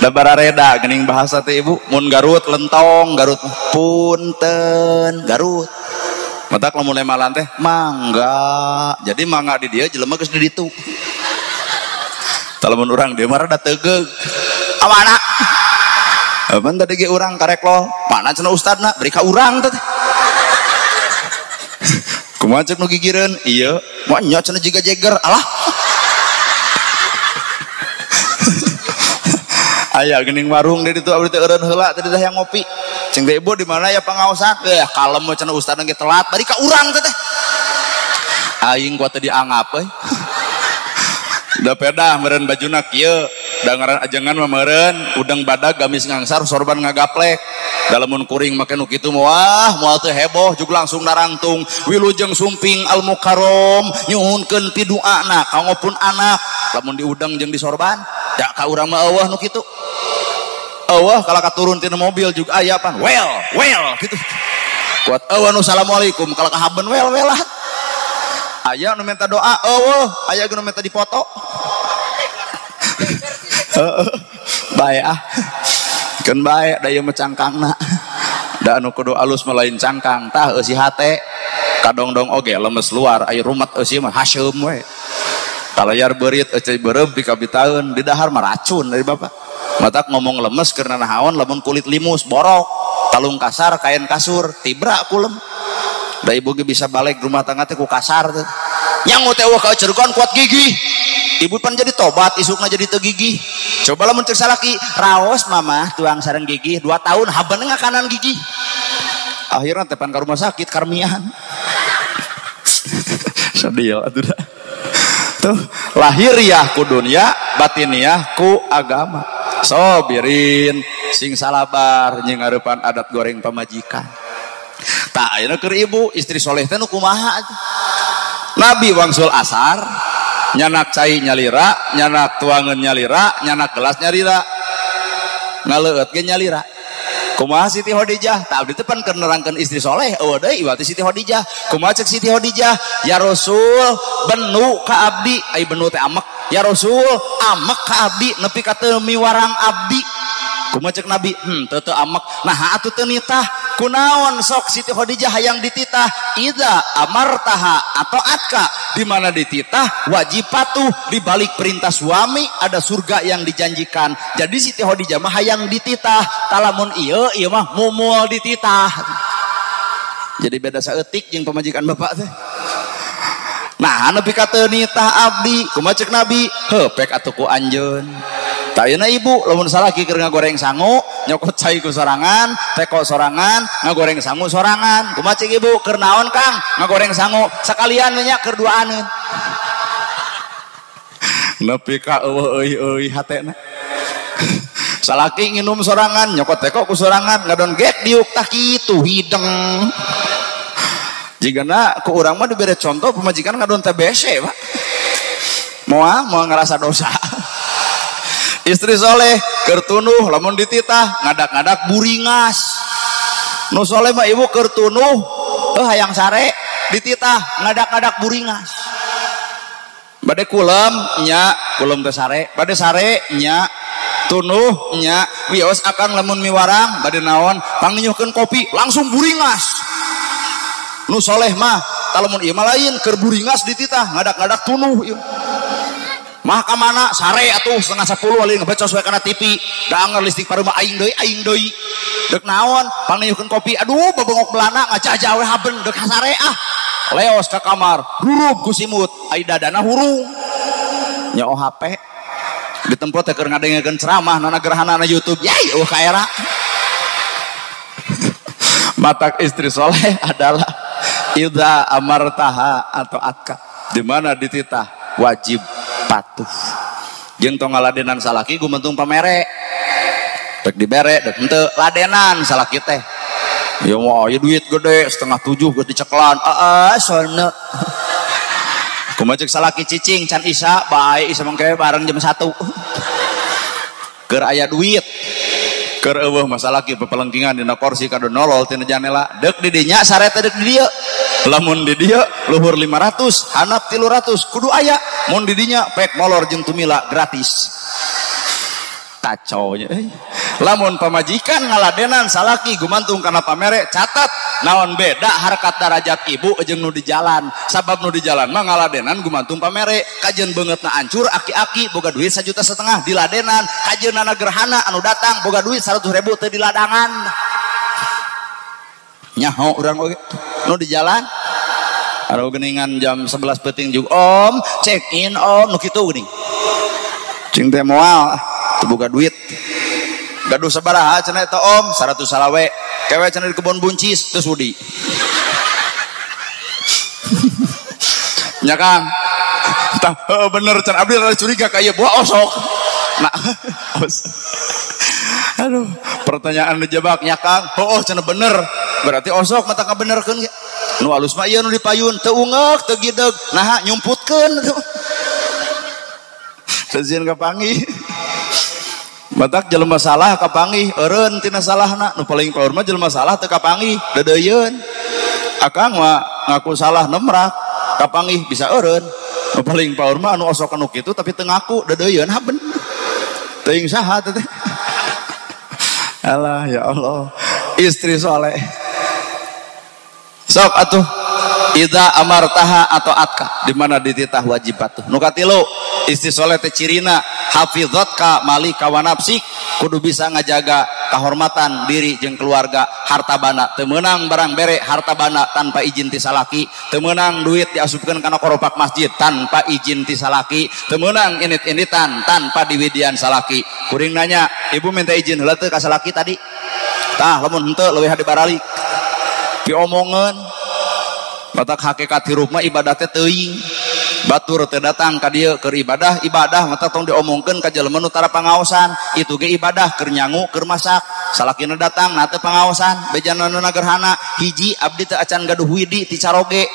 Da barareda geuning bahasa teh ibu mun Garut lentong Garut punten Garut matak lamun lemalan teh mangga jadi mangga di dieu jelema geus di ditu talamun urang dieu mah rada tegeug amana aman tadi ge urang karek lo mana cenah ustadna beri ka urang teh kumaha ceuk nu gigireun ieu moal nya cenah jiga jeger alah aya geuning warung di ditu abdi teh eureun heula teh dah yang ngopi cing teh ibu di mana ya pangaosan kalem we cenah ustadna ge telat bari ka urang teh aing gua teh dianggap euy da pedah meureun bajuna kieu da ngaran ajengan mah meureun udang badag gamis ngangsar sorban ngagaplek dalamun kuring make nu kitu wah moal teu heboh jug langsung narangtung wilujeng sumping al mukarrom nyuhunkeun piduana kangopun anak lamun diudang jeung disorban da ka urang mah eueuh nu kitu eueuh kala katurun tina mobil juga aya pan well gitu kuat eueuh nu assalamualaikum kala kahaben well-welan aya nu minta doa eueuh aya nu minta dipoto bae ah kan bae da ieu mah cangkangna da anu kudu alus mah lain cangkang tah eusi hate kadongdong oge lemes luar aya rumat eusi mah haseum we kalayar beurit eucai beureum pikabitaeun di dahar mah racun dari bapak matak ngomong lemes keur nahaon lamun kulit limus borok talung kasar kain kasur tibra kulem da ibu ge bisa balik rumah tangga teh ku kasar teh nyangu teh ka Cirebon kuat gigi ibu pan jadi tobat isukna jadi teu gigi coba lamun cek salaki raos mama tuang sareng gigi 2 tahun habeun ngakanan gigi akhirna teh pan ka rumah sakit karmian sedih atuh da tuh lahiriah ku dunia batiniah ku agama sobirin sing salabar jeung ngarepan adat goreng pamajikan tah ayeuna keur ibu istri soleh teh nu kumaha Nabi wangsul asar nyanak cai nyalira nyanak tuangan nyalira nyanak gelas nyalira ngaleueut ge nyalira kumaha Siti Khadijah tak abdi teh pan keur nerangkeun istri soleh eueuh deui iwati Siti Khadijah kumaha ceuk Siti Khadijah ya Rasul benu ka abdi ai benu teh amek ya Rasul amek ka abdi nepi ka teu miwarang abdi kumaha ceuk Nabi teu amek nah atuh teu nitah kunaon sok Siti Khadijah hayang dititah idza amartaha atau atka di mana dititah wajib patuh di balik perintah suami ada surga yang dijanjikan jadi Siti Khadijah mah hayang dititah talamun ieu mah mumul dititah jadi beda saeutik jeung pamajikan bapak teh nah nepi ka teu nitah abdi kumaha ceuk Nabi heuh pek atuh ku anjeun tah ayeuna ibu lamun salaki keur ngagoreng sangu nyokot cai ku sorangan teko sorangan ngagoreng sangu sorangan kumaha ceuk ibu keur naon Kang ngagoreng sangu sakalian nya keur duaaneun nepi ka eueuh hatena salaki nginum sorangan nyokot teko ku sorangan ngadon gek diuk tah kitu hideng jigana ku urang mah dibere contoh pemajikan ngadon TBC Pak mau ngerasa dosa. Istri soleh kertunuh lamun dititah ngadak-ngadak buringas. Nu soleh mah ibu kertunuh hayang sare dititah ngadak-ngadak buringas. Bade kulem nya kulem teh sare, bade sare nya tunuh nya wios akang lamun miwarang bade naon panginyuhkeun kopi langsung buringas. Nu soleh mah talamun ieu mah lain keur buringas dititah ngadak-ngadak tunuh ieu. Mah ka mana sare atuh 9:30 ali ngebecos we kana TV da anger listrik pareu mah aing deui deuk naon panginyuhkeun kopi aduh babengok belana ngajaja we haben deuk sare leos ka kamar hurub ku simut ai dadana hurung nya HP di tempat teh keur ngadengekeun ceramah nana gerhana na YouTube yai kaera. Matak istri soleh adalah idza amartaha atau atka di mana dititah wajib patuh. Jeung tong ngaladenan salaki gumentung pamere dek dibere dek henteu ladenan salaki teh ya mau ya duit gede 6:30 geus diceklan soalna kumaha ceuk salaki cicing can isya bae isya mangke bareng jam 1 keur aya duit keur eueuh masalaki pepelengkingan dina kursi kado nolol tina janela dek di dinya sareta dek di dieu lamun di dieu luhur 500 hanap 300 kudu aya mun di dinya pek molor jeung tumila gratis kacau nya lamun pamajikan ngaladenan salaki gumantung kana pamere catat naon beda harkat darajat ibu jeung nu di jalan sabab nu di jalan mah ngaladenan gumantung pamere kajeun beungeutna ancur aki-aki boga duit 1,5 juta diladenan kajeunana gerhana anu datang boga duit 100.000 teu diladangan nyaho urang oge nu di jalan anu geuningan jam 11 peuting jug om check in om nu kitu geuning cing teh moal teu boga duit gaduh sabaraha cenah eta om 100 salawe kewe cenah di kebon buncis teu sudi nya Kang tah bener can abdi rada curiga ka ieu buah osok nah aduh pertanyaan dijebak nya Kang cenah bener berarti osok mata kabenerkeun nu alus mah ieu nu dipayun teu ungek teu gideg nah nyumputkeun tezieun kapanggih matak jelema salah kapanggih eureun tina salahna nu paling paur mah jelema salah teu kapanggih deudeuyeun akang mah ngaku salah nemrak kapanggih bisa eureun nu paling paur mah anu osok anu kitu tapi teu ngaku deudeuyeun haben teuing saha teh alah ya Allah istri soleh sok atuh idza amartaha atau atka di mana dititah wajib patuh nu katilu istri soleh teh cirina hafizatka malika wa nafsik kudu bisa ngajaga kahormatan diri jeung keluarga harta bana teu meunang barang bere harta bana tanpa izin ti salaki teu meunang duit diasupkeun kana koropak masjid tanpa izin ti salaki teu meunang init-initan tanpa diwidian salaki kuring nanya ibu minta izin heula teu ka salaki tadi tah lamun henteu leuwih hade baralik diomongeun batak hakikat hirup mah ibadah teh teuing batur teh datang ka dieu keur ibadah mata tong diomongkeun ka jelema nu tara pangaosan itu ge ibadah keur nyangu keur masak salakina datang na teu pangaosan bejanana gerhana hiji abdi teh acan gaduh widi ti caroge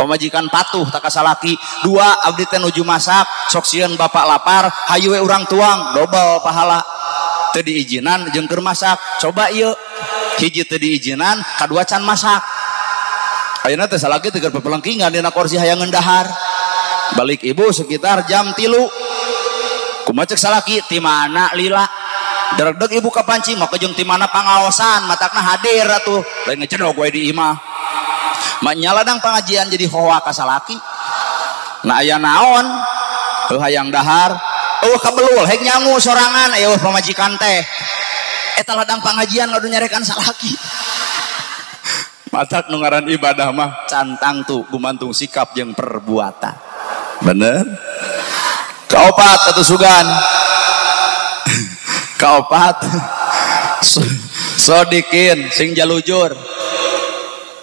pamajikan patuh tak ka salaki dua abdi teh nuju masak sok sieun bapak lapar hayu we urang tuang dobel pahala teu diijinan jeung keur masak coba ieu hiji teu diijinan kadua can masak ayeuna teh salaki teu keur pepelengkingan dina kursi hayang ngendahar balik ibu sekitar jam 3 kumaha ceuk salaki ti mana lila derdeg ibu ka panci mah jeung ti mana pangaosan matakna hadir atuh lain ngecedog we di imah mak nyaladang pengajian jadi hoa ka salaki na aya naon hayang dahar kabelul hek nyangu sorangan aya pamajikan teh eta ladang pengajian ngadu nyarekan salaki matak nu ngaran ibadah mah cantang tuh gumantung sikap jeung perbuatan bener kaopat atau sugan kaopat sodikin sing jalujur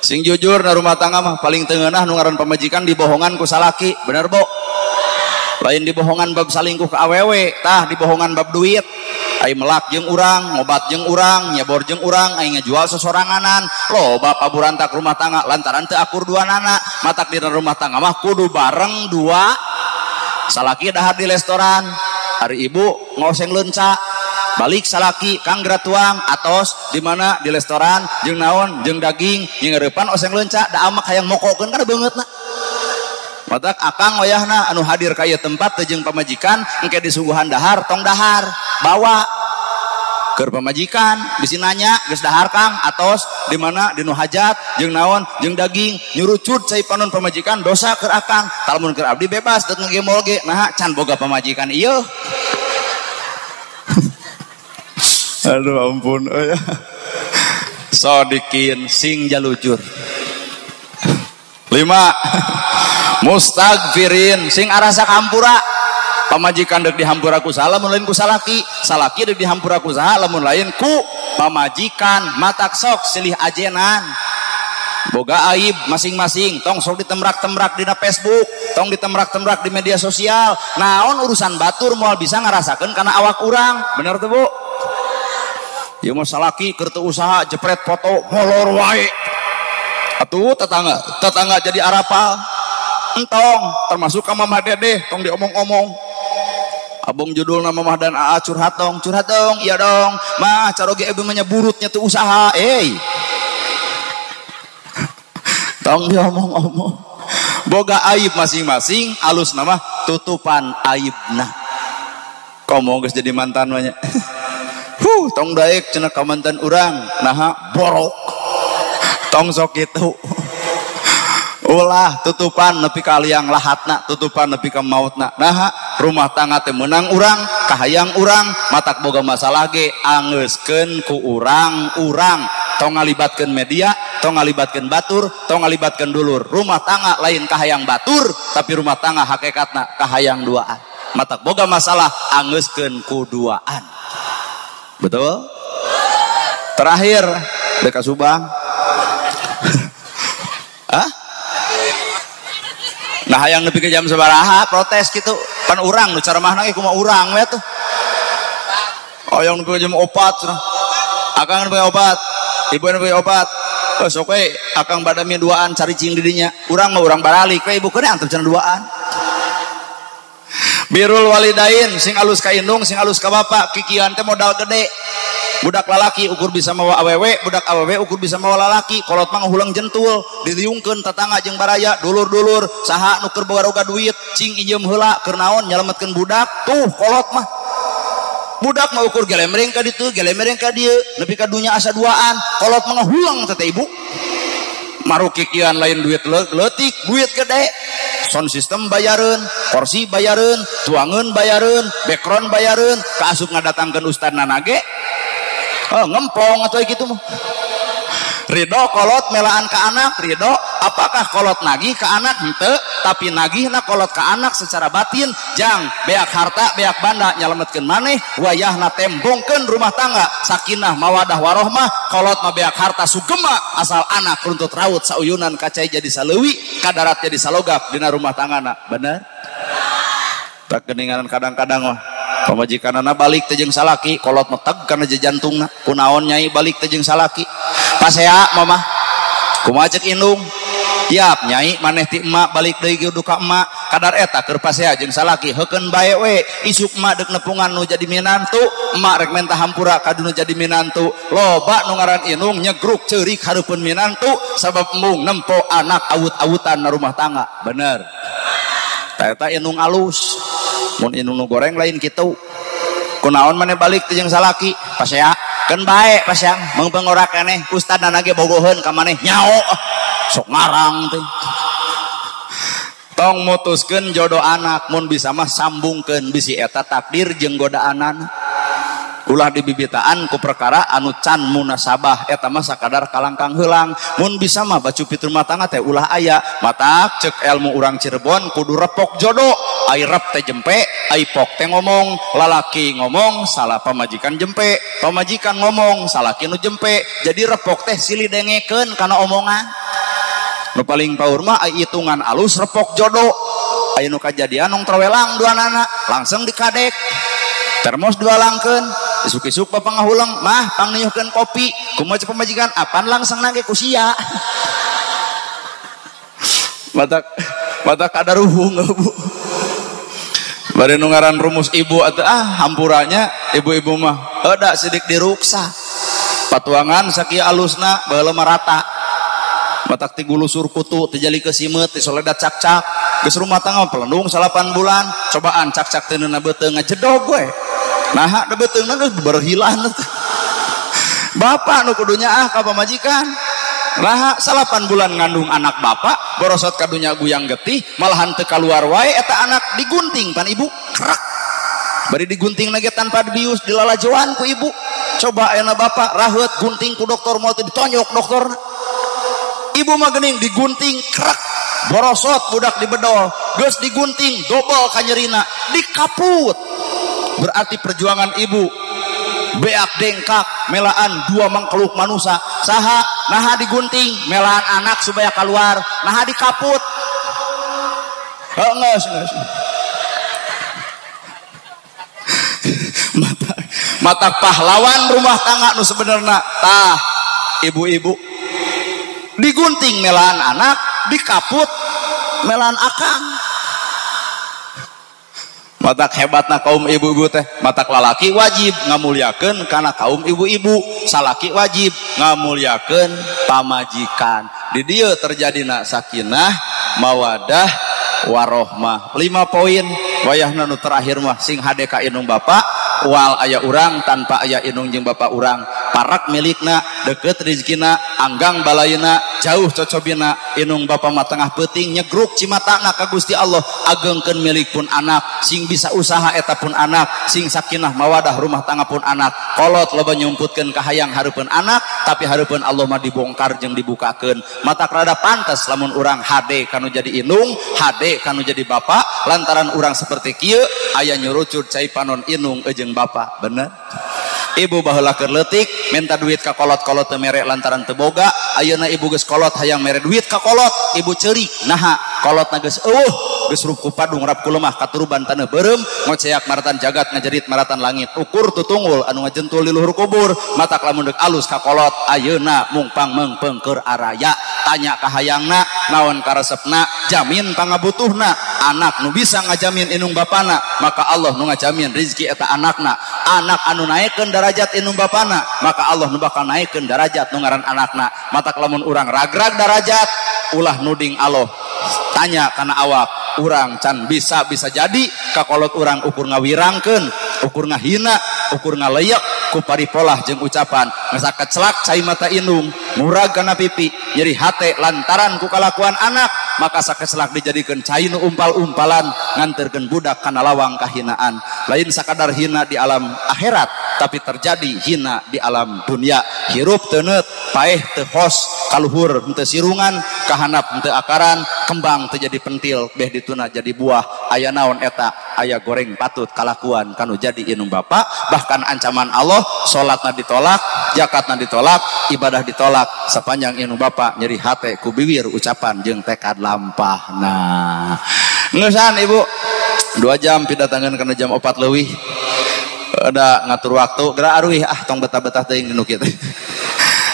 sing jujur na rumah tangga mah paling teungeunah nu ngaran pamajikan dibohongan ku salaki bener bo lain dibohongan bab salingkuh ke awewe tah dibohongan bab duit ai melak jeung urang ngobat jeung urang nyebor jeung urang ai ngajual sesoranganan loba paburantak rumah tangga lantaran teu akur duanana matak dina rumah tangga mah kudu bareng dua salaki dahar di restoran, hari ibu ngoseng lenca, balik salaki kang gratuang atos di mana di restoran jeung naon jeung daging jeung ngeurepan oseng lenca da amak hayang mokokeun kana beungeutna. Matak akang wayahna anu hadir ka ieu tempat teh jeung pamajikan engke disuguhan dahar tong dahar bawa keur pamajikan bisi nanya geus dahar kang atos di mana di nu hajat jeung naon jeung daging nyurucut cai panon pamajikan dosa keur akang talamun keur abdi bebas teu ngegemol ge naha can boga pamajikan ieu. Aduh ampun euy. Sodikin sing jalujur. 5 mustagfirin sing arasa kampura. Pamajikan dek dihampura ku saha lamun lain ku salaki, salaki dek dihampura ku saha lamun lain ku pamajikan. Matak sok silih ajenan boga aib masing-masing tong sok ditembrak-tembrak dina Facebook, tong ditembrak-tembrak di media sosial. Naon urusan batur moal bisa ngarasakeun kana awak urang, bener teu Bu? Ieu mah salaki keur teu usaha jepret foto molor wae. Atuh tetangga jadi arapal. Entong termasuk ka Mamah Dedeh tong diomong-omong. Abong judul nama Mamah dan Aa curhat dong, iya dong. Mah caroge ibu mah burutnya tuh usaha, tong diomong-omong. Boga aib masing-masing, alus nama tutupan aibna. Komo geus jadi mantan banyak. Tong daek cenah ka mantan urang, naha borok. Tong sok kitu. Ulah tutupan nepi ka liang lahatna, tutupan nepi ka mautna. Nah, rumah tangga teh meunang urang, kahayang urang, matak boga masalah ge angeuskeun ku urang-urang. Tong ngalibatkeun media, tong ngalibatkeun batur, tong ngalibatkeun dulur. Rumah tangga lain kahayang batur, tapi rumah tangga hakikatna kahayang duaan. Matak boga masalah angeuskeun ku duaan. Betul? Terakhir deka Subang. Hah? Nah hayang nepi ke jam sabaraha protes gitu pan urang nu caramahna ge kumaha urang we tuh. Oh yang nepi ke jam 4 cenah. Akang nepi opat, ibu nepi opat. Sok we akang badami duaan cari cing di dinya. Urang mah urang baralik we ibu keun antep cenah duaan. Birrul walidain sing alus ka indung, sing alus ka bapak, kikian teh modal gede. Budak lalaki ukur bisa mawa awewe, budak awewe ukur bisa mawa lalaki. Kolot mah hulang jentul, diriungkeun tetangga jeung baraya, dulur-dulur, saha nu keur boga duit, cing injem heula keur naon nyalametkeun budak. Tuh kolot mah. Budak mah ukur gelemreng ka ditu, gelemreng ka dieu, nepi ka dunya asa duaan. Kolot mah hulang teh ibu. Marukikian lain duit leutik, duit gede. Sound system bayareun, kursi bayareun, tuangeun bayareun, background bayareun, kaasup ngadatangkeun ustadna nage. Ngempong atau gitu mah. Ridho kolot melaan ke anak, ridho. Apakah kolot nagih ke anak? Henteu, tapi nagihna kolot ke anak secara batin. Jang beak harta, beak banda nyalametkeun maneh, wayahna tembongkeun rumah tangga. Sakinah mawadah warohmah, kolot mah beak harta sugema asal anak runtut raut sauyunan kacai jadi saleuwi, kadarat jadi salogap dina rumah tanggana. Bener? Tak keninganan kadang-kadang mah. Pamajikanana balik teh jeung salaki kolot meteg kana jantungna kunaon nyai balik teh jeung salaki pasea mamah kumaha ceuk indung tiap nyai maneh ti emak balik deui ge duka emak kadar eta keur pasea jeung salaki heukeun bae we isuk emak deuk nepungan nu jadi minantu emak rek menta hampura kadu nu jadi minantu loba nu ngaran indung nyegruk ceurik hareupeun minantu sabab embung nempo anak awut-awutan na rumah tangga. Bener eta indung alus. Mun indung nu goreng lain kitu. Kunaon maneh balik teh jeung salaki? Pasea, keun bae pasea, meung pengorak keneh. Ustadna ge bogoheun ka maneh nyao. Sok ngarang teh. Tong mutuskeun jodoh anak mun bisa mah sambungkeun bisi eta takdir jeung godaanana. Ulah dibibitaan ku perkara anu can munasabah eta mah sakadar kalangkang heulang. Mun bisa mah bacupit rumah tangga teh ulah aya. Matak ceuk ilmu urang Cirebon kudu repok jodoh. Ai rep teh jempe, ai pok teh ngomong, lalaki ngomong salah pamajikan jempe, pamajikan ngomong salaki nu jempe. Jadi repok teh silih dengekeun kana omongan. Nu paling paur mah ai hitungan alus repok jodoh. Aya nu kajadian nong trawelang duanana langsung dikadek. Termos dua langkeun isuk-isuk bapak ngahulang mah pang niuhkeun kopi kumaha cek pamajikan apan langsung nage ku sia. Mata kadaruhung Bu. bari nu ngaran rumus ibu atuh hampuranya ibu-ibu mah ada sidik diruksa patuangan sakieu alusna baheula rata matak ti gulusur kutu ti jali kesimet ti soledat cak-cak geus rumah tangga pelendung 8 bulan cobaan cak-cak teu neuna beuteung ngajedog we nah da beuteungna geus berhilah bapak nu kudunya ka pamajikan raha 8 bulan ngandung anak bapak borosot kadunya guyang getih malahan teu kaluar wae eta anak digunting pan ibu krak bari digunting lagi tanpa dibius dilalajoan ku ibu coba ayeuna bapak raheut gunting ku dokter moal teu ditonyok dokterna ibu mah geuning digunting krak borosot budak dibedol geus digunting dobel kanyerina dikaput berarti perjuangan ibu beak dengkak melaan 2 mangkeluk manusia saha naha digunting melaan anak supaya keluar naha dikaput geus mata pahlawan rumah tangga nu sebenarnya tah ibu-ibu digunting melaan anak dikaput melaan akang matak hebatna kaum ibu-ibu teh matak lalaki wajib ngamulyakeun kana kaum ibu-ibu salaki wajib ngamulyakeun pamajikan di dieu terjadina sakinah mawadah warohmah 5 poin wayahna nu terakhir mah sing hade ka inung bapak wal aya urang tanpa aya inung jeung bapak urang parak milikna deket rezekina anggang balaina jauh cocobina inung bapa mah tengah peuting nyegruk cimatana ka Gusti Allah agengkeun milik pun anak sing bisa usaha eta pun anak sing sakinah mawadah rumah tangga pun anak kolot loba nyumputkeun ka hayang hareupeun anak tapi hareupeun Allah mah dibongkar jeung dibukakeun mata rada pantes lamun urang hade kanu jadi inung hade kanu jadi bapa lantaran urang seperti kieu aya nyurucut cai panon inung jeung bapa bener ibu baheula keur leutik minta duit ka kolot-kolot teu mere lantaran teu boga ayeuna ibu geus kolot hayang mere duit ka kolot ibu ceurik naha kolotna geus geus rup ku padung rap ku lemah katuruban taneuh beureum ngoceak maratan jagat ngajerit maratan langit ukur tutunggul anu ngajentul di luhur kubur matak lamun deuk alus ka kolot ayeuna mungpang meungpeung keur araya tanya ka hayangna naon karesepna jamin pangabutuhna anak nu bisa ngajamin inung bapana maka Allah nu ngajamin rezeki eta anakna anak anu naekeun darajat inung bapana maka Allah nu bakal naekeun darajat nu ngaran anakna matak lamun urang ragrag darajat ulah nuding Allah tanya kana awak urang can bisa jadi kakolot urang ukur ngawirangkeun ukur ngahina ukur ngaleyak ku paripolah jeung ucapan ngasaket celak cai mata inung murag kana pipi nyeri hate lantaran ku kalakuan anak maka sakeslak dijadikeun cai nu umpal-umpalan nganterkeun budak kana lawang kahinaan lain sakadar hina di alam akhirat tapi terjadi hina di alam dunia hirup teu neut paeh teu hos kaluhur henteu sirungan kahanap henteu akaran kembang teu jadi pentil beh dituna jadi buah aya naon eta aya goreng patut kalakuan kanu jadi inung bapa bahkan ancaman Allah salatna ditolak zakatna ditolak ibadah ditolak sepanjang inung bapa nyeri hate ku bibir ucapan jeung tekad lampah nah ngeusan ibu 2 jam pidatangkeun kana jam 4 leuwih ada ngatur waktu geura aruih tong betah-betah teuing nu kitu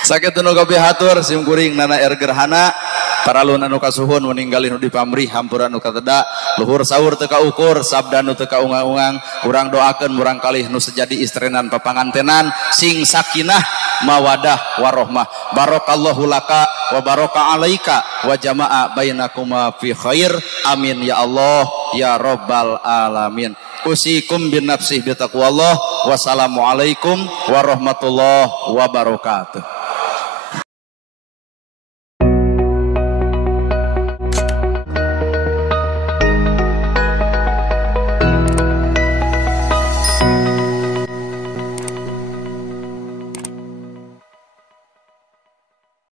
sakitu nu kabeh hatur sim kuring nana ergerhana paralun anu kasuhun meninggalin nu dipamrih hampuran nu kateda luhur sahur teu kaukur sabda nu teu kaungang-ungang urang doakeun murang kalih nu sejadi istrenan papangantenan sing sakinah mawadah warohmah barakallahu laka wa baraka alaika wa jamaa bainakuma fi khair amin ya Allah ya rabbal alamin usikum bin nafsi bi taqwallah wassalamualaikum warahmatullahi wabarakatuh.